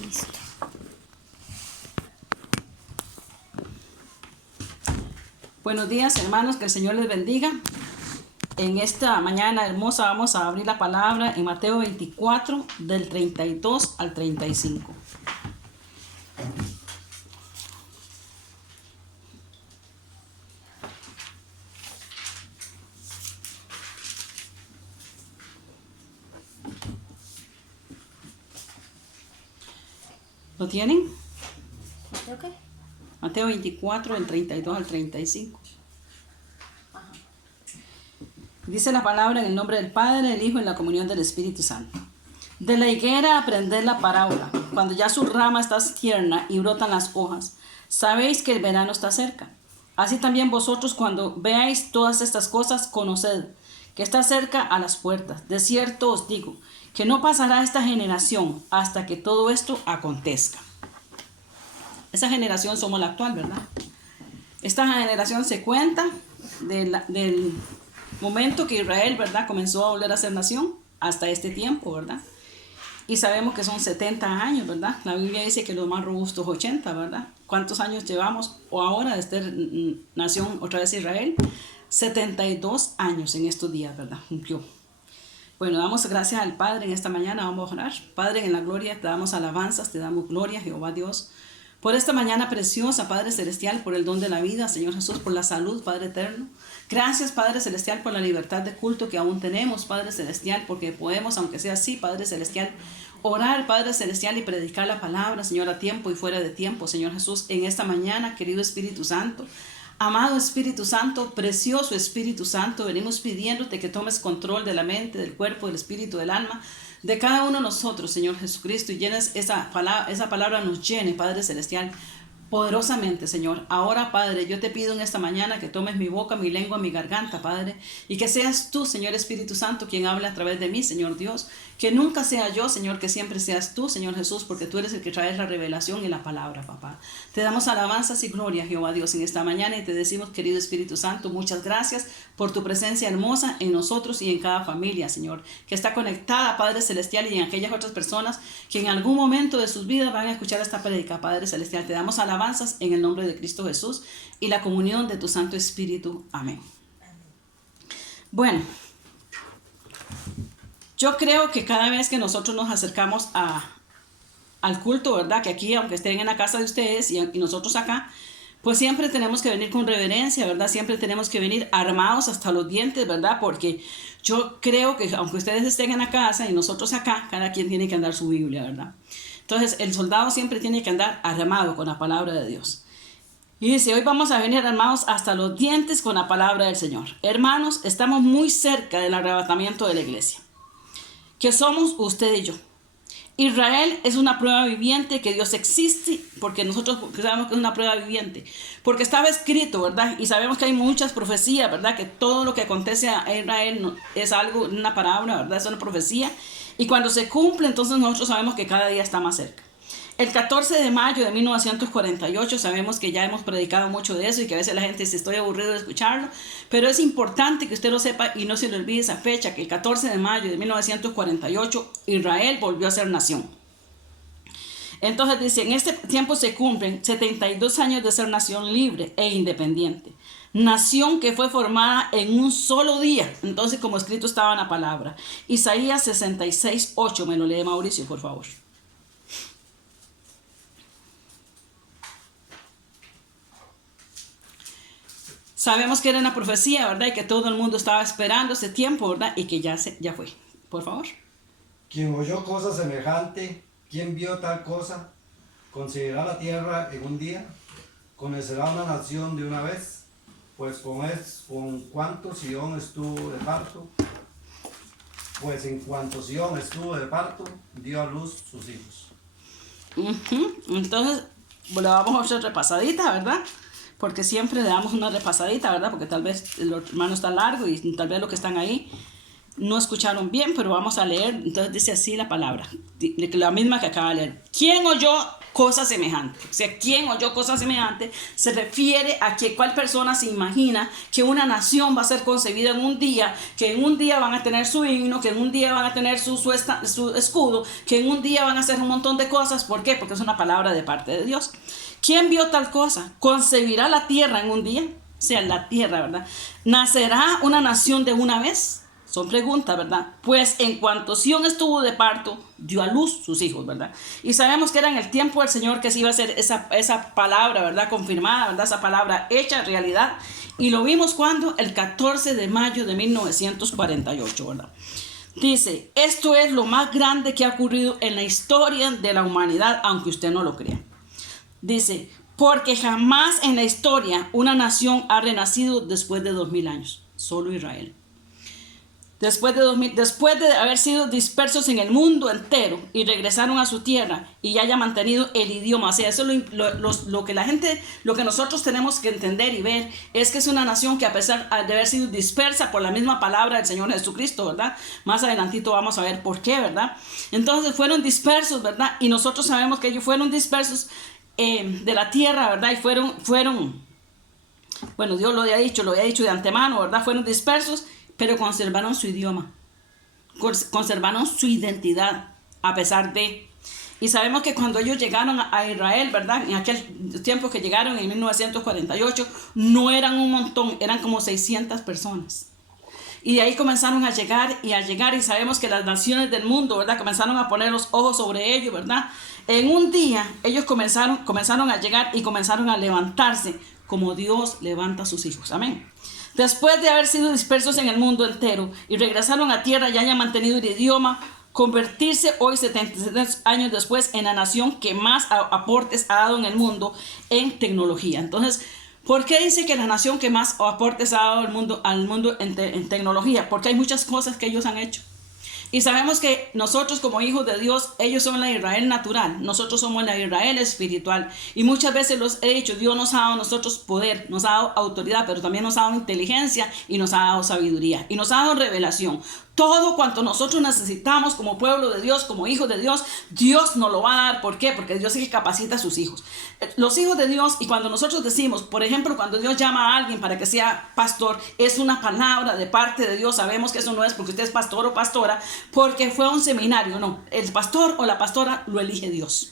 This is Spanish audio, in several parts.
Listo. Buenos días, hermanos, que el Señor les bendiga. En esta mañana hermosa vamos a abrir la palabra en Mateo 24, del 32 al 35. ¿Lo tienen? ¿Mateo qué? Mateo 24, del 32 al 35. Dice la palabra en el nombre del Padre, del Hijo y en la comunión del Espíritu Santo. De la higuera aprended la parábola. Cuando ya su rama está tierna y brotan las hojas, sabéis que el verano está cerca. Así también vosotros, cuando veáis todas estas cosas, conoced que está cerca a las puertas. De cierto os digo, que no pasará esta generación hasta que todo esto acontezca. Esa generación somos la actual, ¿verdad? Esta generación se cuenta del momento que Israel, ¿verdad?, comenzó a volver a ser nación hasta este tiempo, ¿verdad? Y sabemos que son 70 años, ¿verdad? La Biblia dice que los más robustos 80, ¿verdad? ¿Cuántos años llevamos o ahora de ser nación otra vez Israel? 72 años en estos días, ¿verdad? Cumplió. Bueno, damos gracias al Padre en esta mañana, vamos a orar. Padre, en la gloria te damos alabanzas, te damos gloria, Jehová Dios, por esta mañana preciosa, Padre Celestial, por el don de la vida, Señor Jesús, por la salud, Padre Eterno. Gracias, Padre Celestial, por la libertad de culto que aún tenemos, Padre Celestial, porque podemos, aunque sea así, Padre Celestial, orar, Padre Celestial, y predicar la palabra, Señor, a tiempo y fuera de tiempo, Señor Jesús, en esta mañana, querido Espíritu Santo. Amado Espíritu Santo, precioso Espíritu Santo, venimos pidiéndote que tomes control de la mente, del cuerpo, del espíritu, del alma, de cada uno de nosotros, Señor Jesucristo, y llenes esa palabra nos llene, Padre Celestial, poderosamente, Señor. Ahora, Padre, yo te pido en esta mañana que tomes mi boca, mi lengua, mi garganta, Padre, y que seas tú, Señor Espíritu Santo, quien hable a través de mí, Señor Dios. Que nunca sea yo, Señor, que siempre seas tú, Señor Jesús, porque tú eres el que traes la revelación y la palabra, papá. Te damos alabanzas y gloria, Jehová Dios, en esta mañana, y te decimos, querido Espíritu Santo, muchas gracias por tu presencia hermosa en nosotros y en cada familia, Señor, que está conectada, Padre Celestial, y en aquellas otras personas que en algún momento de sus vidas van a escuchar esta prédica, Padre Celestial. Te damos alabanzas en el nombre de Cristo Jesús y la comunión de tu Santo Espíritu. Amén. Bueno, yo creo que cada vez que nosotros nos acercamos al culto, ¿verdad? Que aquí, aunque estén en la casa de ustedes y nosotros acá, pues siempre tenemos que venir con reverencia, ¿verdad? Siempre tenemos que venir armados hasta los dientes, ¿verdad? Porque yo creo que aunque ustedes estén en la casa y nosotros acá, cada quien tiene que andar su Biblia, ¿verdad? Entonces, el soldado siempre tiene que andar armado con la palabra de Dios. Y dice, hoy vamos a venir armados hasta los dientes con la palabra del Señor. Hermanos, estamos muy cerca del arrebatamiento de la iglesia, que somos usted y yo. Israel es una prueba viviente que Dios existe, porque nosotros sabemos que es una prueba viviente, porque estaba escrito, ¿verdad? Y sabemos que hay muchas profecías, ¿verdad? Que todo lo que acontece a Israel es algo, una parábola, ¿verdad? Es una profecía, y cuando se cumple, entonces nosotros sabemos que cada día está más cerca. El 14 de mayo de 1948, sabemos que ya hemos predicado mucho de eso y que a veces la gente se estoy aburrido de escucharlo, pero es importante que usted lo sepa y no se le olvide esa fecha, que el 14 de mayo de 1948 Israel volvió a ser nación. Entonces dice, en este tiempo se cumplen 72 años de ser nación libre e independiente. Nación que fue formada en un solo día. Entonces, como escrito estaba en la palabra. Isaías 66:8, me lo lee Mauricio, por favor. Sabemos que era una profecía, ¿verdad? Y que todo el mundo estaba esperando ese tiempo, ¿verdad? Y que ya fue. Por favor. Quien oyó cosa semejante, quien vio tal cosa, conseguirá la tierra en un día, conocerá una nación de una vez, pues con cuanto Sión estuvo de parto, pues en cuanto Sión estuvo de parto, dio a luz sus hijos. Entonces, le vamos a hacer repasadita, ¿verdad? Porque siempre le damos una repasadita, ¿verdad? Porque tal vez el hermano está largo y tal vez los que están ahí no escucharon bien, pero vamos a leer. Entonces dice así la palabra, la misma que acaba de leer. ¿Quién oyó cosa semejante. O sea, ¿quién oyó cosa semejante? Se refiere a que cuál persona se imagina que una nación va a ser concebida en un día, que en un día van a tener su himno, que en un día van a tener su escudo, que en un día van a hacer un montón de cosas. ¿Por qué? Porque es una palabra de parte de Dios. ¿Quién vio tal cosa? ¿Concebirá la tierra en un día? O sea, la tierra, ¿verdad? ¿Nacerá una nación de una vez? Son preguntas, ¿verdad? Pues en cuanto Sión estuvo de parto, dio a luz sus hijos, ¿verdad? Y sabemos que era en el tiempo del Señor que se iba a hacer esa palabra, ¿verdad? Confirmada, ¿verdad? Esa palabra hecha realidad. Y lo vimos cuando, el 14 de mayo de 1948, ¿verdad? Dice, esto es lo más grande que ha ocurrido en la historia de la humanidad, aunque usted no lo crea. Dice, porque jamás en la historia una nación ha renacido después de 2000 años. Solo Israel. Después de haber sido dispersos en el mundo entero y regresaron a su tierra y haya mantenido el idioma. O sea, eso lo que nosotros tenemos que entender y ver es que es una nación que, a pesar de haber sido dispersa por la misma palabra del Señor Jesucristo, ¿verdad? Más adelantito vamos a ver por qué, ¿verdad? Entonces fueron dispersos, ¿verdad? Y nosotros sabemos que ellos fueron dispersos de la tierra, ¿verdad? Y fueron, bueno, Dios lo había dicho de antemano, ¿verdad? Fueron dispersos, pero conservaron su idioma, conservaron su identidad, a pesar de. Y sabemos que cuando ellos llegaron a Israel, ¿verdad? En aquel tiempo que llegaron, en 1948, no eran un montón, eran como 600 personas. Y de ahí comenzaron a llegar, y sabemos que las naciones del mundo, ¿verdad? Comenzaron a poner los ojos sobre ellos, ¿verdad? En un día, ellos comenzaron a llegar y comenzaron a levantarse, como Dios levanta a sus hijos. Amén. Después de haber sido dispersos en el mundo entero y regresaron a tierra y hayan mantenido el idioma, convertirse hoy 77 años después en la nación que más aportes ha dado en el mundo en tecnología. Entonces, ¿por qué dice que la nación que más aportes ha dado al mundo en tecnología? Porque hay muchas cosas que ellos han hecho. Y sabemos que nosotros como hijos de Dios, ellos son la Israel natural, nosotros somos la Israel espiritual. Y muchas veces los he dicho, Dios nos ha dado a nosotros poder, nos ha dado autoridad, pero también nos ha dado inteligencia y nos ha dado sabiduría y nos ha dado revelación. Todo cuanto nosotros necesitamos como pueblo de Dios, como hijos de Dios, Dios nos lo va a dar. ¿Por qué? Porque Dios es que capacita a sus hijos. Los hijos de Dios, y cuando nosotros decimos, por ejemplo, cuando Dios llama a alguien para que sea pastor, es una palabra de parte de Dios. Sabemos que eso no es porque usted es pastor o pastora, porque fue a un seminario. No, el pastor o la pastora lo elige Dios.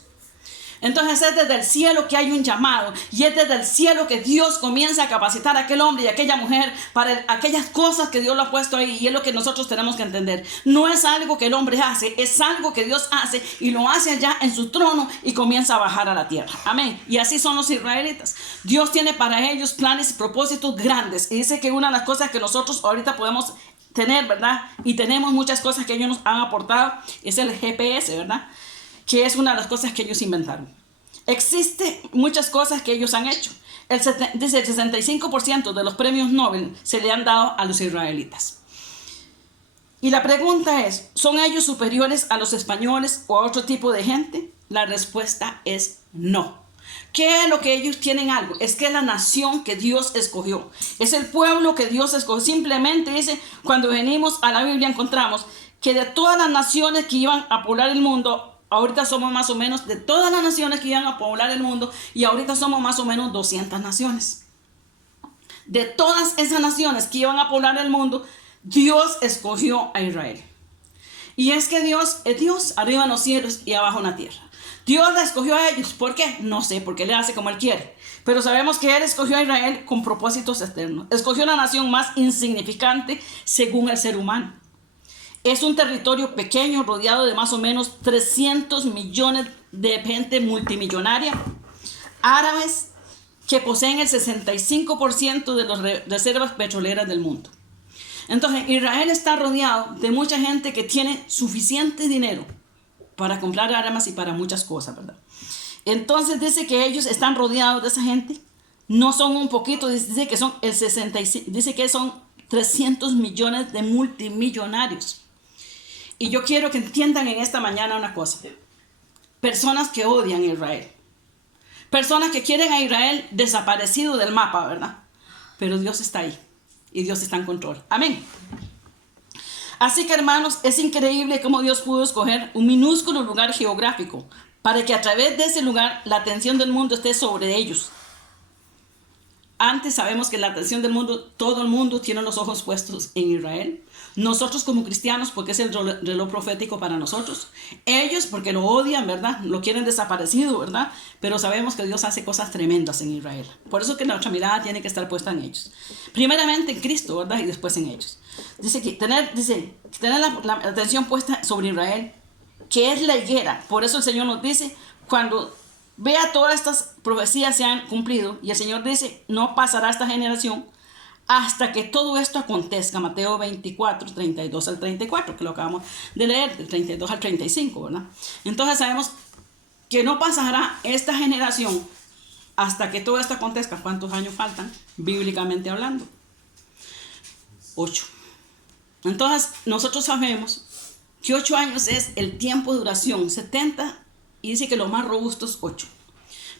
Entonces es desde el cielo que hay un llamado, y es desde el cielo que Dios comienza a capacitar a aquel hombre y a aquella mujer para aquellas cosas que Dios lo ha puesto ahí, y es lo que nosotros tenemos que entender. No es algo que el hombre hace, es algo que Dios hace y lo hace allá en su trono y comienza a bajar a la tierra. Amén. Y así son los israelitas. Dios tiene para ellos planes y propósitos grandes, y dice que una de las cosas que nosotros ahorita podemos tener, ¿verdad? Y tenemos muchas cosas que ellos nos han aportado, es el GPS, ¿verdad? Que es una de las cosas que ellos inventaron. Existe muchas cosas que ellos han hecho. Dice el 65% de los premios Nobel se le han dado a los israelitas. Y la pregunta es, ¿son ellos superiores a los españoles o a otro tipo de gente? La respuesta es no. ¿Qué es lo que ellos tienen algo? Es que es la nación que Dios escogió. Es el pueblo que Dios escogió. Simplemente dice, cuando venimos a la Biblia encontramos que de todas las naciones que iban a poblar el mundo, ahorita somos más o menos, de todas las naciones que iban a poblar el mundo, y ahorita somos más o menos 200 naciones. De todas esas naciones que iban a poblar el mundo, Dios escogió a Israel. Y es que Dios es Dios, arriba en los cielos y abajo en la tierra. Dios la escogió a ellos. ¿Por qué? No sé, porque Él hace como Él quiere. Pero sabemos que Él escogió a Israel con propósitos eternos. Escogió la nación más insignificante según el ser humano. Es un territorio pequeño rodeado de más o menos 300 millones de gente multimillonaria, árabes que poseen el 65% de las reservas petroleras del mundo. Entonces Israel está rodeado de mucha gente que tiene suficiente dinero para comprar armas y para muchas cosas, ¿verdad? Entonces dice que ellos están rodeados de esa gente. No son un poquito, dice que son el 65, dice que son 300 millones de multimillonarios. Y yo quiero que entiendan en esta mañana una cosa. Personas que odian a Israel. Personas que quieren a Israel desaparecido del mapa, ¿verdad? Pero Dios está ahí. Y Dios está en control. Amén. Así que, hermanos, es increíble cómo Dios pudo escoger un minúsculo lugar geográfico para que a través de ese lugar la atención del mundo esté sobre ellos. Antes sabemos que la atención del mundo, todo el mundo tiene los ojos puestos en Israel. Nosotros como cristianos, porque es el reloj profético para nosotros. Ellos, porque lo odian, ¿verdad? Lo quieren desaparecido, ¿verdad? Pero sabemos que Dios hace cosas tremendas en Israel. Por eso que nuestra mirada tiene que estar puesta en ellos. Primeramente en Cristo, ¿verdad? Y después en ellos. Dice que tener la atención puesta sobre Israel, que es la higuera. Por eso el Señor nos dice, cuando vea todas estas profecías se han cumplido, y el Señor dice, no pasará esta generación hasta que todo esto acontezca. Mateo 24, 32 al 34, que lo acabamos de leer, del 32 al 35, ¿verdad? Entonces sabemos que no pasará esta generación hasta que todo esto acontezca. ¿Cuántos años faltan, bíblicamente hablando? 8. Entonces nosotros sabemos que 8 años es el tiempo de duración, 70, y dice que lo más robusto es 8.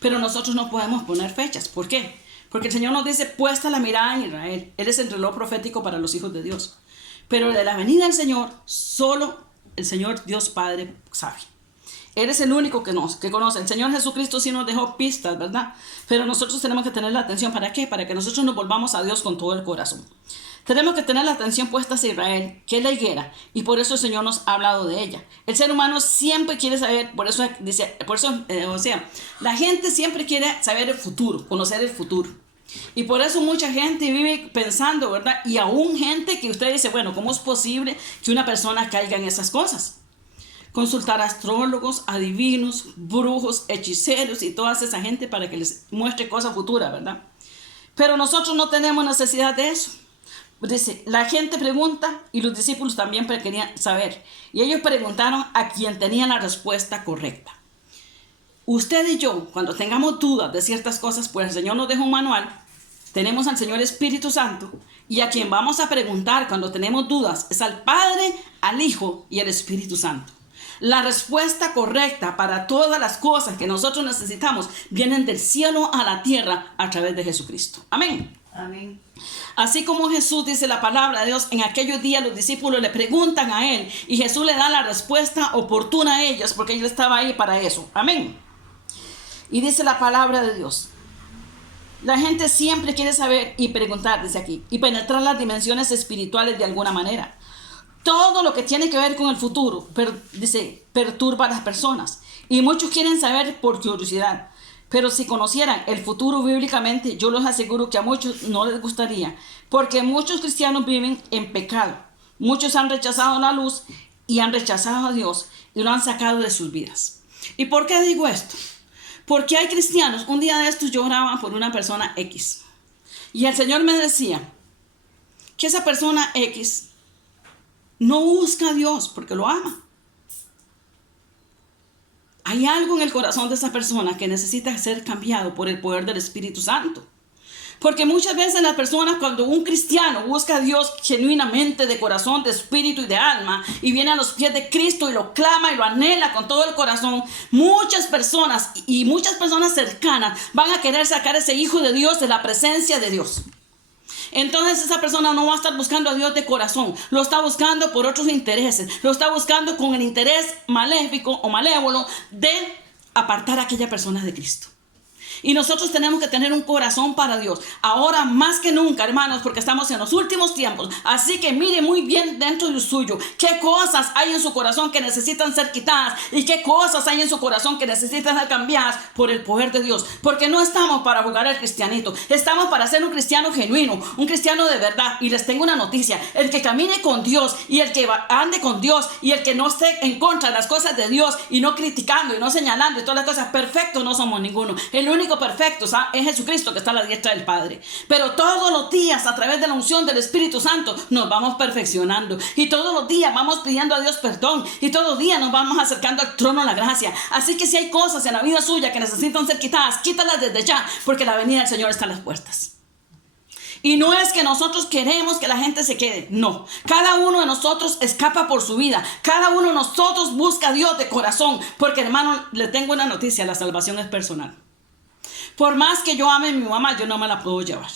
Pero nosotros no podemos poner fechas. ¿Por qué? Porque el Señor nos dice, puesta la mirada en Israel. Él es el reloj profético para los hijos de Dios. Pero de la venida del Señor, solo el Señor Dios Padre sabe. Él es el único que conoce. El Señor Jesucristo sí nos dejó pistas, ¿verdad? Pero nosotros tenemos que tener la atención. ¿Para qué? Para que nosotros nos volvamos a Dios con todo el corazón. Tenemos que tener la atención puesta hacia Israel, que es la higuera, y por eso el Señor nos ha hablado de ella. El ser humano siempre quiere saber, la gente siempre quiere saber el futuro, conocer el futuro. Y por eso mucha gente vive pensando, ¿verdad? Y aún gente que usted dice, bueno, ¿cómo es posible que una persona caiga en esas cosas? Consultar a astrólogos, adivinos, brujos, hechiceros y toda esa gente para que les muestre cosas futuras, ¿verdad? Pero nosotros no tenemos necesidad de eso. Dice, la gente pregunta y los discípulos también querían saber. Y ellos preguntaron a quien tenía la respuesta correcta. Usted y yo, cuando tengamos dudas de ciertas cosas, pues el Señor nos deja un manual. Tenemos al Señor Espíritu Santo. Y a quien vamos a preguntar cuando tenemos dudas es al Padre, al Hijo y al Espíritu Santo. La respuesta correcta para todas las cosas que nosotros necesitamos vienen del cielo a la tierra a través de Jesucristo. Amén. Amén. Así como Jesús dice la palabra de Dios, en aquellos días los discípulos le preguntan a Él y Jesús le da la respuesta oportuna a ellos porque Él estaba ahí para eso. Amén. Y dice la palabra de Dios. La gente siempre quiere saber y preguntar, dice aquí, y penetrar las dimensiones espirituales de alguna manera. Todo lo que tiene que ver con el futuro, perturba a las personas. Y muchos quieren saber por curiosidad. Pero si conocieran el futuro bíblicamente, yo les aseguro que a muchos no les gustaría, porque muchos cristianos viven en pecado. Muchos han rechazado la luz y han rechazado a Dios y lo han sacado de sus vidas. ¿Y por qué digo esto? Porque hay cristianos, un día de estos yo oraba por una persona X, y el Señor me decía que esa persona X no busca a Dios porque lo ama. Hay algo en el corazón de esa persona que necesita ser cambiado por el poder del Espíritu Santo. Porque muchas veces las personas, cuando un cristiano busca a Dios genuinamente de corazón, de espíritu y de alma, y viene a los pies de Cristo y lo clama y lo anhela con todo el corazón, muchas personas y muchas personas cercanas van a querer sacar a ese hijo de Dios de la presencia de Dios. Entonces esa persona no va a estar buscando a Dios de corazón, lo está buscando por otros intereses, lo está buscando con el interés maléfico o malévolo de apartar a aquella persona de Cristo. Y nosotros tenemos que tener un corazón para Dios, ahora más que nunca, hermanos, porque estamos en los últimos tiempos. Así que mire muy bien dentro de suyo qué cosas hay en su corazón que necesitan ser quitadas y qué cosas hay en su corazón que necesitan ser cambiadas por el poder de Dios. Porque no estamos para jugar al cristianito, estamos para ser un cristiano genuino, un cristiano de verdad. Y les tengo una noticia: el que camine con Dios y el que ande con Dios y el que no esté en contra de las cosas de Dios y no criticando y no señalando y todas las cosas, perfectos no somos ninguno. El único perfecto es Jesucristo, que está a la diestra del Padre. Pero todos los días, a través de la unción del Espíritu Santo, nos vamos perfeccionando, y todos los días vamos pidiendo a Dios perdón, y todos los días nos vamos acercando al trono de la gracia. Así que si hay cosas en la vida suya que necesitan ser quitadas, quítalas desde ya, porque la venida del Señor está a las puertas. Y no es que nosotros queremos que la gente se quede, no. Cada uno de nosotros escapa por su vida. Cada uno de nosotros busca a Dios de corazón, porque, hermano, le tengo una noticia: la salvación es personal. Por más que yo ame a mi mamá, yo no me la puedo llevar.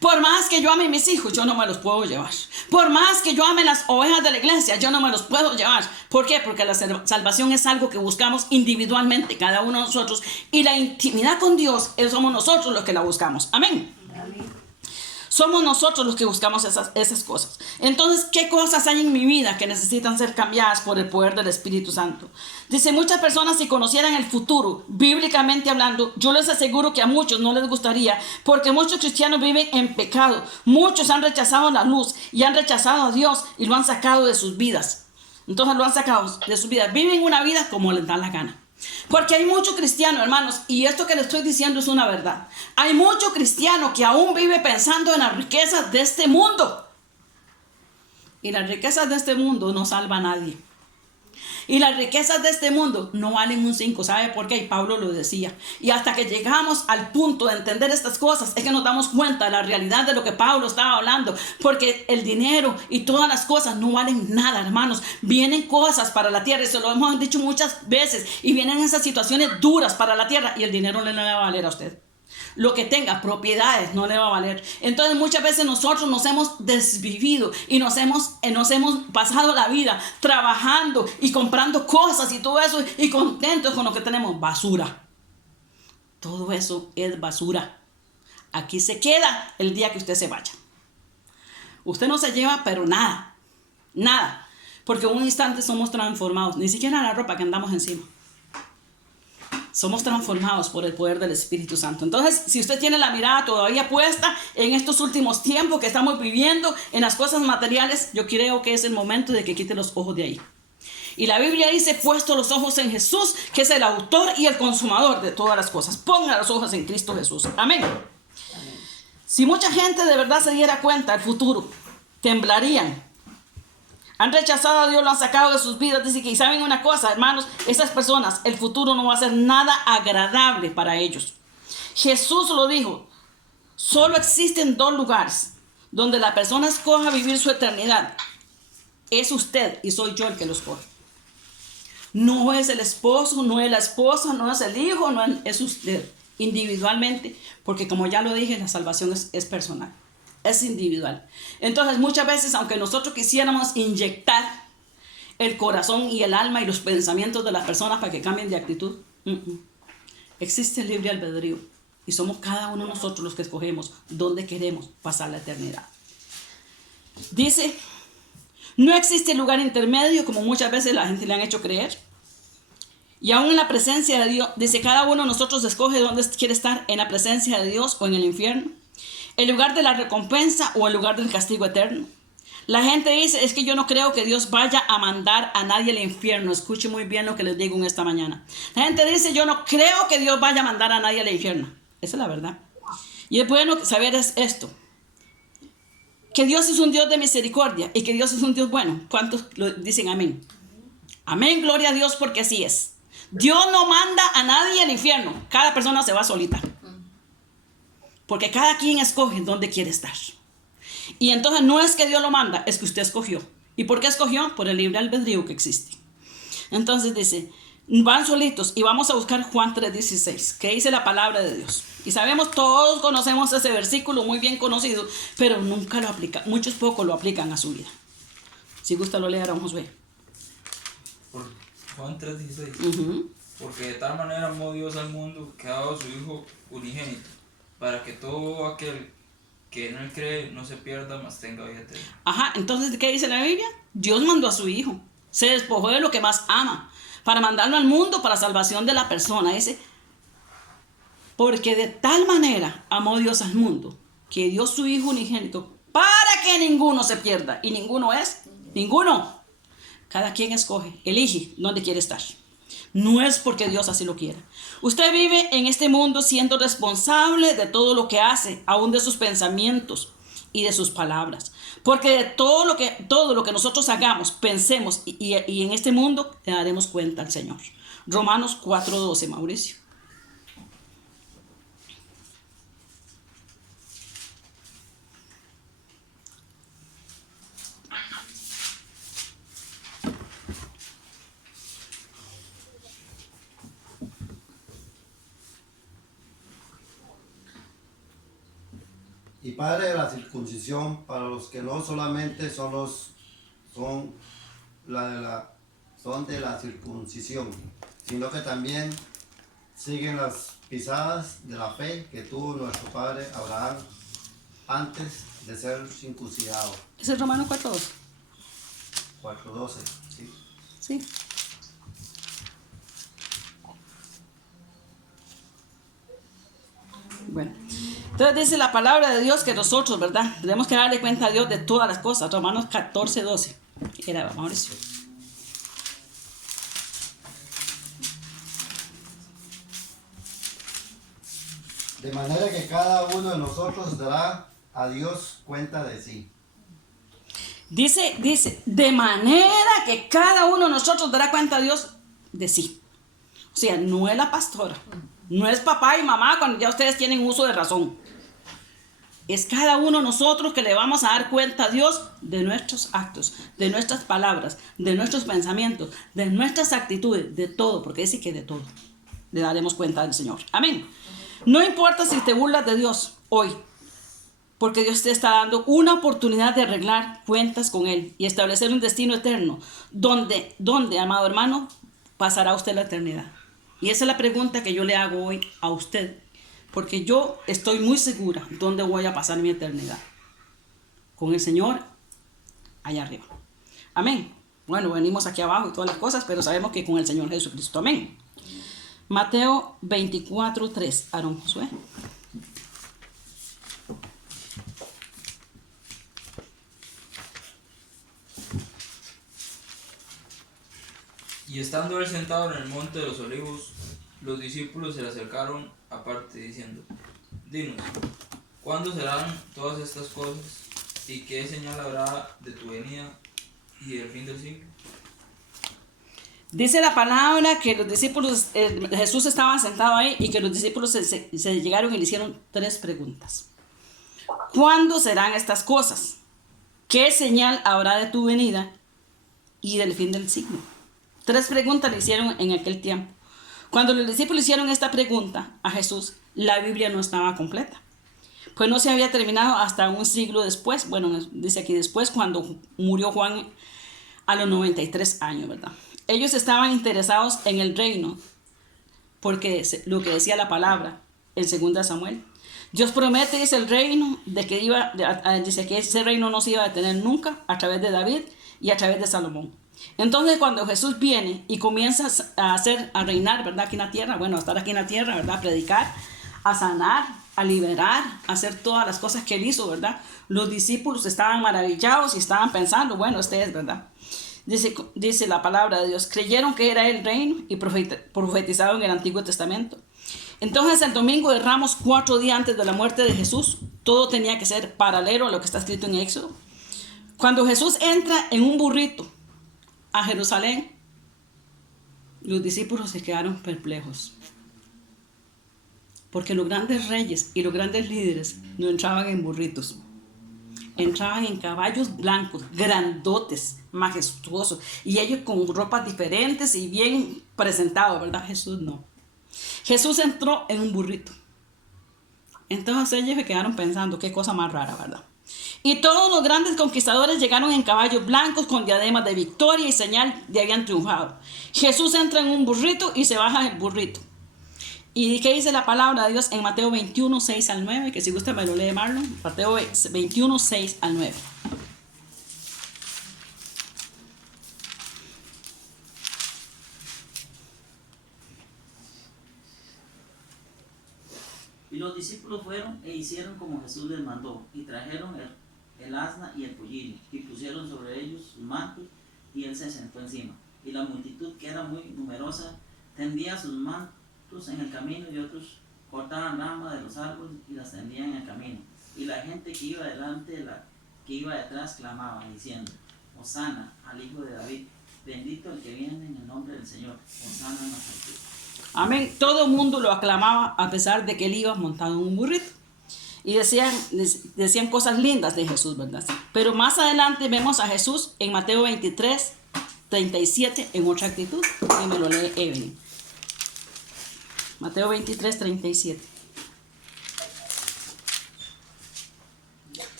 Por más que yo ame a mis hijos, yo no me los puedo llevar. Por más que yo ame las ovejas de la iglesia, yo no me los puedo llevar. ¿Por qué? Porque la salvación es algo que buscamos individualmente, cada uno de nosotros. Y la intimidad con Dios, somos nosotros los que la buscamos. Amén. Somos nosotros los que buscamos esas cosas. Entonces, ¿qué cosas hay en mi vida que necesitan ser cambiadas por el poder del Espíritu Santo? Dice, muchas personas si conocieran el futuro, bíblicamente hablando, yo les aseguro que a muchos no les gustaría, porque muchos cristianos viven en pecado. Muchos han rechazado la luz y han rechazado a Dios y lo han sacado de sus vidas. Entonces lo han sacado de sus vidas. Viven una vida como les da la gana. Porque hay mucho cristiano, hermanos, y esto que le estoy diciendo es una verdad. Hay mucho cristiano que aún vive pensando en las riquezas de este mundo. Y las riquezas de este mundo no salva a nadie. Y las riquezas de este mundo no valen un 5. ¿Sabe por qué? Y Pablo lo decía. Y hasta que llegamos al punto de entender estas cosas, es que nos damos cuenta de la realidad de lo que Pablo estaba hablando. Porque el dinero y todas las cosas no valen nada, hermanos. Vienen cosas para la tierra, y se lo hemos dicho muchas veces. Y vienen esas situaciones duras para la tierra, y el dinero no le va a valer a usted. Lo que tenga, propiedades, no le va a valer. Entonces muchas veces nosotros nos hemos desvivido y nos hemos pasado la vida trabajando y comprando cosas y todo eso, y contentos con lo que tenemos. Basura. Todo eso es basura. Aquí se queda el día que usted se vaya. Usted no se lleva, pero nada. Nada. Porque en un instante somos transformados. Ni siquiera la ropa que andamos encima. Somos transformados por el poder del Espíritu Santo. Entonces, si usted tiene la mirada todavía puesta en estos últimos tiempos que estamos viviendo, en las cosas materiales, yo creo que es el momento de que quite los ojos de ahí. Y la Biblia dice, puesto los ojos en Jesús, que es el autor y el consumador de todas las cosas. Ponga los ojos en Cristo Jesús. Amén. Si mucha gente de verdad se diera cuenta del futuro, temblarían. Han rechazado a Dios, lo han sacado de sus vidas. Dice que, y saben una cosa, hermanos, esas personas, el futuro no va a ser nada agradable para ellos. Jesús lo dijo, solo existen 2 lugares donde la persona escoja vivir su eternidad. Es usted y soy yo el que lo escoge. No es el esposo, no es la esposa, no es el hijo, no es usted individualmente, porque como ya lo dije, la salvación es personal. Es individual. Entonces muchas veces, aunque nosotros quisiéramos inyectar el corazón y el alma y los pensamientos de las personas para que cambien de actitud, existe el libre albedrío y somos cada uno de nosotros los que escogemos dónde queremos pasar la eternidad. Dice, no existe lugar intermedio como muchas veces la gente le han hecho creer. Y aún en la presencia de Dios, dice, cada uno de nosotros escoge dónde quiere estar, en la presencia de Dios o en el infierno. El lugar de la recompensa o el lugar del castigo eterno. La gente dice, es que yo no creo que Dios vaya a mandar a nadie al infierno. Escuche muy bien lo que les digo en esta mañana. La gente dice, yo no creo que Dios vaya a mandar a nadie al infierno. Esa es la verdad. Y es bueno saber esto. Que Dios es un Dios de misericordia y que Dios es un Dios bueno. ¿Cuántos lo dicen amén? Amén, gloria a Dios, porque así es. Dios no manda a nadie al infierno. Cada persona se va solita. Porque cada quien escoge dónde quiere estar. Y entonces no es que Dios lo manda, es que usted escogió. ¿Y por qué escogió? Por el libre albedrío que existe. Entonces dice, van solitos y vamos a buscar Juan 3:16, que dice la palabra de Dios. Y sabemos, todos conocemos ese versículo muy bien conocido, pero nunca lo aplican, muchos pocos lo aplican a su vida. Si gusta lo leerá Josué. Por Juan 3:16. Porque de tal manera amó Dios al mundo que ha dado a su Hijo unigénito, para que todo aquel que en él cree no se pierda, mas tenga vida eterna. Ajá, entonces, ¿qué dice la Biblia? Dios mandó a su Hijo, se despojó de lo que más ama, para mandarlo al mundo para salvación de la persona. Dice, porque de tal manera amó Dios al mundo, que dio su Hijo unigénito, para que ninguno se pierda. ¿Y ninguno es? Ninguno. Cada quien escoge, elige dónde quiere estar. No es porque Dios así lo quiera. Usted vive en este mundo siendo responsable de todo lo que hace, aún de sus pensamientos y de sus palabras. Porque de todo lo que nosotros hagamos, pensemos y en este mundo le daremos cuenta al Señor. Romanos 4:12, Mauricio. y padre de la circuncisión para los que no solamente son de la circuncisión, sino que también siguen las pisadas de la fe que tuvo nuestro padre Abraham antes de ser circuncidado. ¿Es el Romanos 4:12? 4:12, sí. Sí. Bueno, entonces dice la palabra de Dios que nosotros, ¿verdad? Tenemos que darle cuenta a Dios de todas las cosas. Romanos 14:12. Era Mauricio. De manera que cada uno de nosotros dará a Dios cuenta de sí. Dice, de manera que cada uno de nosotros dará cuenta a Dios de sí. O sea, no es la pastora, no es papá y mamá cuando ya ustedes tienen uso de razón. Es cada uno de nosotros que le vamos a dar cuenta a Dios de nuestros actos, de nuestras palabras, de nuestros pensamientos, de nuestras actitudes, de todo, porque dice que de todo le daremos cuenta al Señor. Amén. No importa si te burlas de Dios hoy, porque Dios te está dando una oportunidad de arreglar cuentas con Él y establecer un destino eterno, donde, amado hermano, pasará usted la eternidad. Y esa es la pregunta que yo le hago hoy a usted, porque yo estoy muy segura dónde voy a pasar mi eternidad. Con el Señor allá arriba. Amén. Bueno, venimos aquí abajo y todas las cosas, pero sabemos que con el Señor Jesucristo. Amén. Mateo 24:3. Aarón Josué. Y estando él sentado en el monte de los olivos, los discípulos se le acercaron aparte diciendo: Dinos, ¿cuándo serán todas estas cosas? ¿Y qué señal habrá de tu venida y del fin del siglo? Dice la palabra que los discípulos, Jesús estaba sentado ahí y que los discípulos se llegaron y le hicieron 3 preguntas. ¿Cuándo serán estas cosas? ¿Qué señal habrá de tu venida y del fin del siglo? 3 preguntas le hicieron en aquel tiempo. Cuando los discípulos hicieron esta pregunta a Jesús, la Biblia no estaba completa. Pues no se había terminado hasta un siglo después. Bueno, dice aquí después, cuando murió Juan a los 93 años, ¿verdad? Ellos estaban interesados en el reino, porque lo que decía la palabra en 2 Samuel. Dios promete, dice, el reino, dice que ese reino no se iba a detener nunca a través de David y a través de Salomón. Entonces, cuando Jesús viene y comienza a reinar, ¿verdad? Aquí en la tierra, bueno, a estar aquí en la tierra, ¿verdad? A predicar, a sanar, a liberar, a hacer todas las cosas que él hizo, ¿verdad? Los discípulos estaban maravillados y estaban pensando, bueno, este es, ¿verdad? Dice la palabra de Dios, creyeron que era el reino y profetizaron en el Antiguo Testamento. Entonces, el domingo de Ramos, 4 días antes de la muerte de Jesús, todo tenía que ser paralelo a lo que está escrito en Éxodo. Cuando Jesús entra en un burrito a Jerusalén, los discípulos se quedaron perplejos, porque los grandes reyes y los grandes líderes no entraban en burritos, entraban en caballos blancos, grandotes, majestuosos, y ellos con ropas diferentes y bien presentados, ¿verdad? Jesús no. Jesús entró en un burrito. Entonces ellos se quedaron pensando, qué cosa más rara, ¿verdad? Y todos los grandes conquistadores llegaron en caballos blancos con diademas de victoria y señal de habían triunfado. Jesús entra en un burrito y se baja del burrito. ¿Y qué dice la palabra de Dios en Mateo 21, 6 al 9? Que si gusta me lo lee Marlon. Mateo 21, 6 al 9. Y los discípulos fueron e hicieron como Jesús les mandó, y trajeron el asna y el pollino, y pusieron sobre ellos sus mantos, y él se sentó encima. Y la multitud, que era muy numerosa, tendía sus mantos en el camino, y otros cortaban ramas de los árboles y las tendían en el camino. Y la gente que iba delante, que iba detrás, clamaba, diciendo: Hosana al Hijo de David, bendito el que viene en el nombre del Señor, Hosana en las alturas. Amén. Todo el mundo lo aclamaba a pesar de que él iba montado en un burrito. Y decían cosas lindas de Jesús, ¿verdad? Pero más adelante vemos a Jesús en Mateo 23, 37 en otra actitud. Y me lo lee Evelyn. Mateo 23, 37.